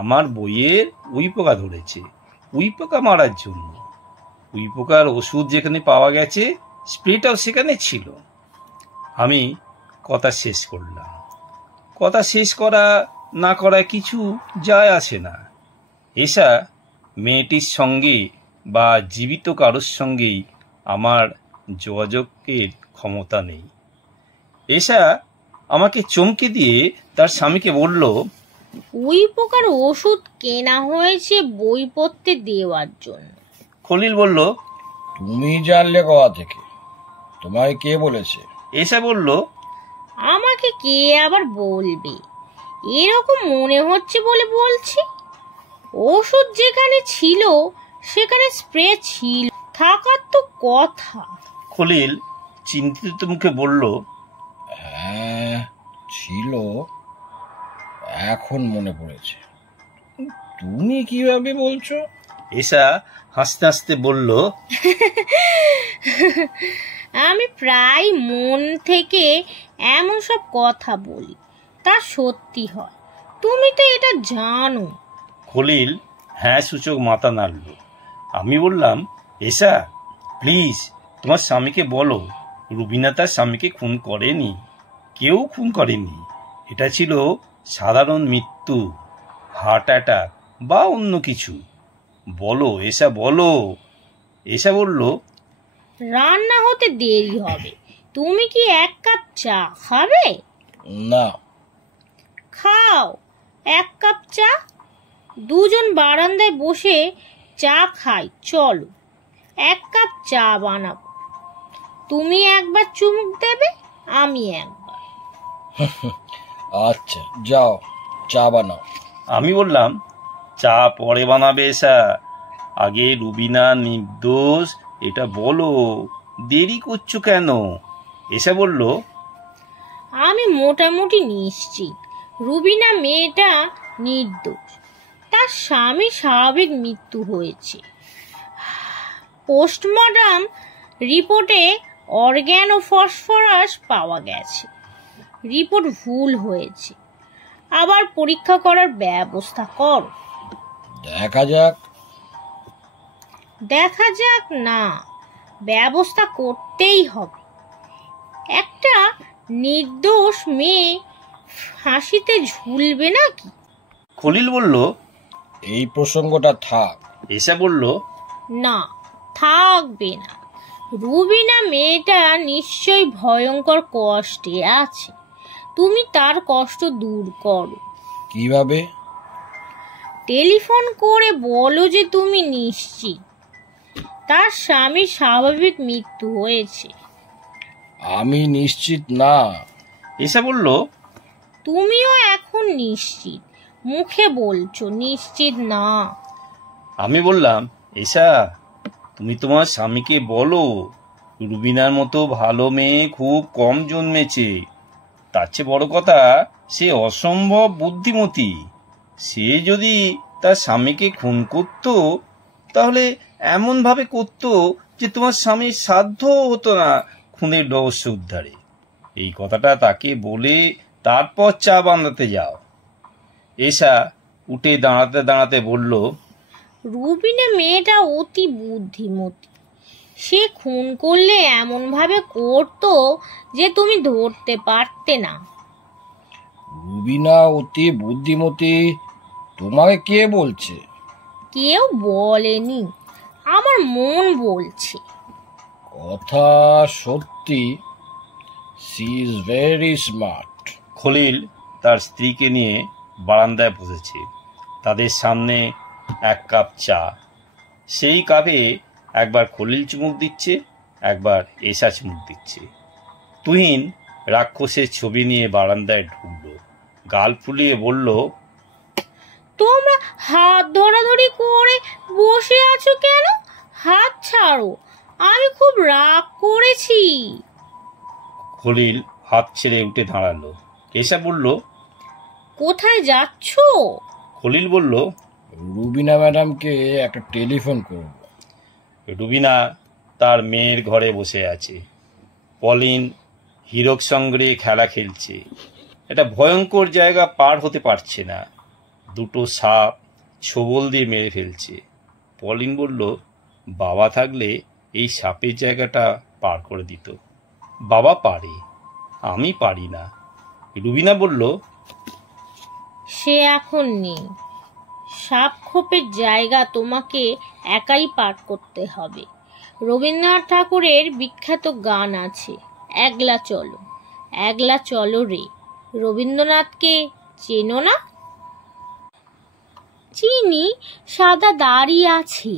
আমার বইয়ের উই পোকা ধরেছে, উই পোকা মারার জন্য। উই পোকার ওষুধ যেখানে পাওয়া গেছে স্প্রেটাও সেখানে ছিল। আমি কথা শেষ করলাম। কথা শেষ করা না করা কিছু যায় আসে না। এসা মেয়েটির সঙ্গে বা জীবিত কারোর সঙ্গেই আমার যোগাযোগের ক্ষমতা নেই। এসা আমাকে চমকে দিয়ে তার স্বামীকে বলল, উই পোকার ওষুধ কেনা হয়েছে বই পড়তে দেওয়ার জন্য। খলিল বলল, তুমি জানলে কোথা থেকে? তোমায় কে বলেছে? এসা বলল, আমাকে কে আবার বলবে, এরকম মনে হচ্ছে বলে বলছি। ওষুধ যেখানে ছিল সেখানে স্প্রে ছিল, থাকার তো কথা। খলিল চিন্তিত মুখে বলল, হ্যাঁ ছিল, এখন মনে পড়েছে। তুমি কিভাবে বলছো? এসা হাসতে হাসতে বলল, আমি প্রায় মন থেকে এমন সব কথা বলি, তা সত্যি হয়। তুমি তো এটা জানো। খলিল হ্যাঁ সূচক মাথা নাড়ল। আমি বললাম, এসা প্লিজ তোমার স্বামীকে বলো রুবিনা তার স্বামীকে খুন করেনি, কেউ খুন করেনি। এটা ছিল সাধারণ মৃত্যু, হার্ট অ্যাটাক বা অন্য কিছু। বলো এসা, বলো। এসা বলল, রান্না হতে দেরি হবে, তুমি কি 1 কাপ চা খাবে? না। খাও 1 কাপ চা। দুজন বারান্দায় বসে চা খাই, চলো। 1 কাপ চা বানাবো, তুমি একবার চুমুক দেবে, আমি একবার। আচ্ছা যাও চা বানাও। আমি বললাম, চা পরে বানাবে এসা, আগে রুবিনা নির্দোষ এটা বলো, দেরি করছো কেন? এসা বলল, আমি মোটামুটি নিশ্চিত রুবিনা মেয়েটা নির্দোষ। তার স্বামী স্বাভাবিক মৃত্যু হয়েছে। পোস্টমর্টম রিপোর্টে অর্গ্যানো ফসফরাস পাওয়া গেছে, রিপোর্ট ভুল হয়েছে। আবার পরীক্ষা করার ব্যবস্থা কর। দেখা যাক। দেখা যাক না, ব্যবস্থা করতেই হবে। একটা নির্দোষ মেয়ে ফাঁসিতে ঝুলবে নাকি? খলিল বলল, এই প্রসঙ্গটা থাক। এসা বলল, না, থাকবে না। রুবিনা মেয়েটা নিশ্চয়ই ভয়ঙ্কর কষ্টে আছে, তুমি তার কষ্ট দূর করো। কিভাবে? টেলিফোন করে বলো যে তুমি নিশ্চিত তার স্বামীর স্বাভাবিক মৃত্যু হয়েছে। আমি নিশ্চিত না। এসা বলল, তুমিও এখন নিশ্চিত, মুখে বলছো নিশ্চিত না। আমি বললাম, এসা তুমি তোমার স্বামীকে বলো রুবিনার মতো ভালো মেয়ে খুব কম জন্মেছে। তার চেয়ে বড় কথা, সে অসম্ভব বুদ্ধিমতী। সে যদি তার স্বামীকে খুন করত তাহলে এমন ভাবে করত যে তোমার স্বামীর সাধ্য হতো না খুনের রহস্য উদ্ধারে। এই কথাটা তাকে বলে তারপর চা বানাতে যাও। এসা উঠে দাঁড়াতে দাঁড়াতে বলল, রুবিনা মেয়েটা অতি বুদ্ধিমতী। সে খুন করলে এমন ভাবে করতো যে তুমি ধরতে পারতে না। রুবিনা অতি বুদ্ধিমতী তোমাকে কে বলছে? কেউ বলেনি, আমার মন বলছে। কথা সত্যি, she is very smart. Khalil তার স্ত্রীকে নিয়ে বারান্দায় বসেছে। তাদের সামনে 1 কাপ চা। সেই কাপে একবার খলিল চুমুক দিচ্ছে, একবার এসা চুমুক দিচ্ছে। তুহিন রাক্ষসের ছবি নিয়ে বারান্দায় ঢুকলো, গাল ফুলিয়ে বলল, তোমরা হাত ধরাধরি করে বসে আছো কেন? হাত ছাড়ো, আমি খুব রাগ করেছি। খলিল হাত ছেড়ে উঠে দাঁড়ালো। এসা বলল, কোথায় যাচ্ছ? খলিল বলল, রুবিনা ম্যাডামকে একটা টেলিফোন করব। রুবিনা তার মেয়ের ঘরে বসে আছে। পলিন হীরক সঙ্গে খেলা খেলছে। একটা ভয়ঙ্কর জায়গা পার হতে পারছে না। 2টো সাপ ছোবল দিয়ে মেরে ফেলছে। পলিন বলল, বাবা থাকলে এই সাপের জায়গাটা পার করে দিত। বাবা পারে, আমি পারি না। রুবিনা বলল, সে এখন নেই। সাপ খোপের জায়গা তোমাকে একাই পার করতে হবে। রবীন্দ্রনাথ ঠাকুরের বিখ্যাত গান আছে, একলা চলো, একলা চলো রে। রবীন্দ্রনাথকে চেনো না? চিনি, সাদা দাড়ি আছে।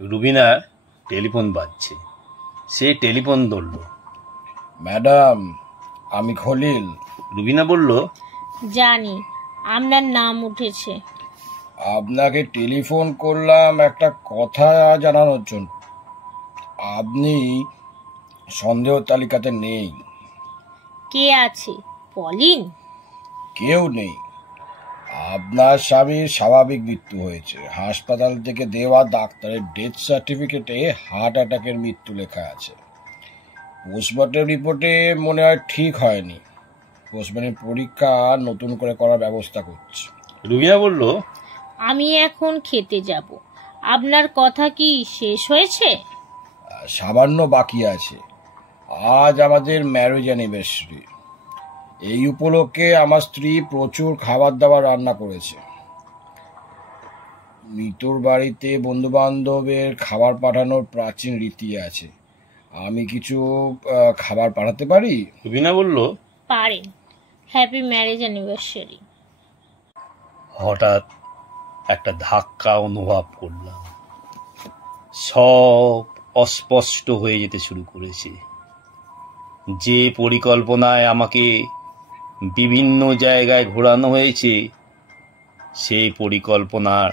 রুবিনার টেলিফোন বাজছে। সে টেলিফোন ধরল। ম্যাডাম, আমি খলিল। রুবিনা বলল, জানি আপনার নাম উঠেছে। আপনাকে টেলিফোন করলাম একটা কথা জানানোর জন্য। আপনি সন্দেহ তালিকাতে নেই। কে আছে? পলিন? কেউ নেই। আপনার স্বামীর স্বাভাবিক মৃত্যু হয়েছে। হাসপাতাল থেকে দেওয়া ডাক্তারের ডেথ সার্টিফিকেটে হার্ট অ্যাটাকের মৃত্যু লেখা আছে। পোস্টমর্টম রিপোর্টে মনে হয় ঠিক হয়নি। পোস্টমর্টম পরীক্ষা নতুন করে করার ব্যবস্থা করছি। রুবিনা বলল, আমি এখন খেতে যাব। আপনার কথা কি শেষ হয়েছে? সামান্য বাকি আছে। আজ আমাদের ম্যারেজ অ্যানিভার্সারি। এই উপলক্ষে আমার স্ত্রী প্রচুর খাবার দাবার রান্না করেছে। মৃতর বাড়িতে বন্ধু বান্ধবের খাবার পাঠানোর প্রাচীন রীতি আছে। আমি কিছু খাবার পাঠাতে পারি? রুবিনা বলল, পারেন। Happy marriage anniversary. হঠাৎ একটা ধাক্কা অনুভব করলাম। সব অস্পষ্ট হয়ে যেতে শুরু করেছে। যে পরিকল্পনায় আমাকে বিভিন্ন জায়গায় ঘোরানো হয়েছে, সেই পরিকল্পনার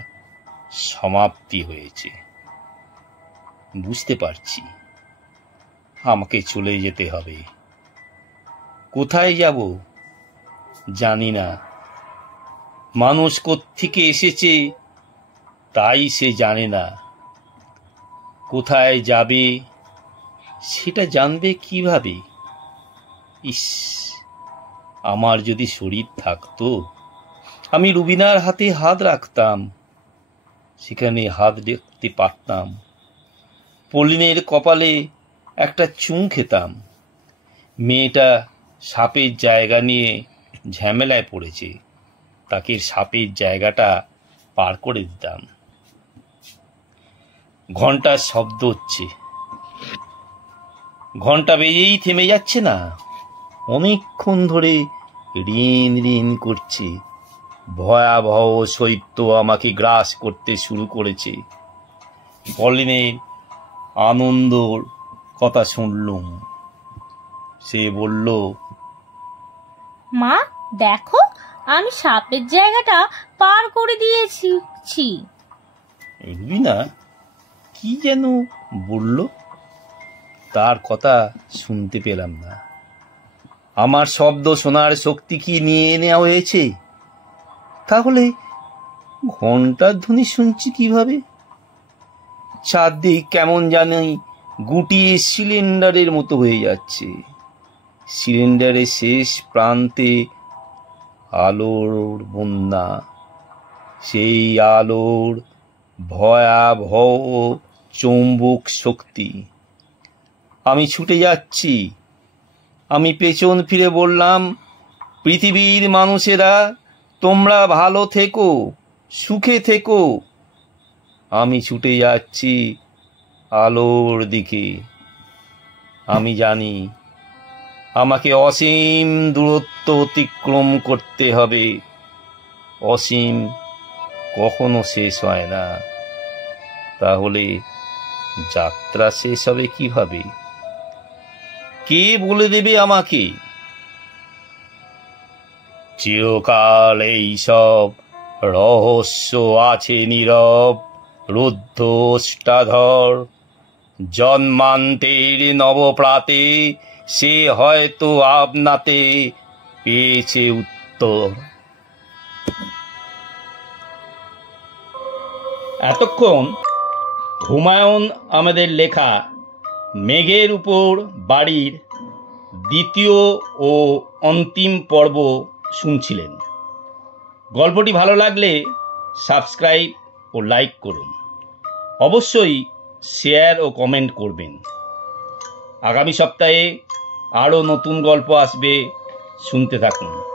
সমাপ্তি হয়েছে। বুঝতে পারছি আমাকে চলে যেতে হবে। কোথায় যাব জানি না। মানুষ কোত্থেকে এসেছে তাই সে জানে না। কোথায় যাবে সেটা জানবে কিভাবে? ইস, আমার যদি শরীর থাকতো, আমি রুবিনার হাতে হাত রাখতাম, সেখানে হাত রাখতে পারতাম। পলিনের কপালে একটা চুম খেতাম। মেয়েটা সাপের জায়গা নিয়ে ঝামেলায় পড়েছে, তাকে সাপের জায়গাটা পার করে দিতাম। ঘন্টার শব্দ হচ্ছে। ঘন্টা বেজেই থেমে যাচ্ছে না। অনেকক্ষণ ধরে রিন রিন করছে। ভয়াবহ শৈত্য আমাকে গ্রাস করতে শুরু করেছে। পলিনের আনন্দর কথা শুনলুম। সে বলল, মা দেখো, আমি সাপের জায়গাটা পার করে দিয়েছি। রুবিনা কি যেন বলল, তার কথা শুনতে পেলাম না। আমার শব্দ শোনার শক্তি কি নিয়ে নেওয়া হয়েছে? তাহলে ঘন্টার ধ্বনি শুনছি কিভাবে? চারদিক কেমন জানি গুটিয়ে সিলিন্ডারের মতো হয়ে যাচ্ছে। সিলিন্ডারের শেষ প্রান্তে আলোর বন্যা। সেই আলোর ভয়াবহ চৌম্বক শক্তি। আমি ছুটে যাচ্ছি। আমি পেছন ফিরে বললাম, পৃথিবীর মানুষেরা, তোমরা ভালো থেকো, সুখে থেকো। আমি ছুটে যাচ্ছি আলোর দিকে। আমি জানি আমাকে অসীম দূরত্ব অতিক্রম করতে হবে। অসীম কখনো শেষ হয় না। তাহলে যাত্রা শেষ হবে কিভাবে? কে বলে দেবে আমাকে? চিরকাল এই সব রহস্য আছে নীরব, রুদ্ধ অষ্টাধর। জন্মান্তের নবপ্রাতে সে হয়তো আপনাতে পেয়েছে উত্তর। এতক্ষণ হুমায়ুন আহমেদের লেখা মেঘের উপর বাড়ির দ্বিতীয় ও অন্তিম পর্ব শুনছিলেন। গল্পটি ভালো লাগলে সাবস্ক্রাইব ও লাইক করুন। অবশ্যই শেয়ার ও কমেন্ট করবেন। আগামী সপ্তাহে আরও নতুন গল্প আসবে, শুনতে থাকুন।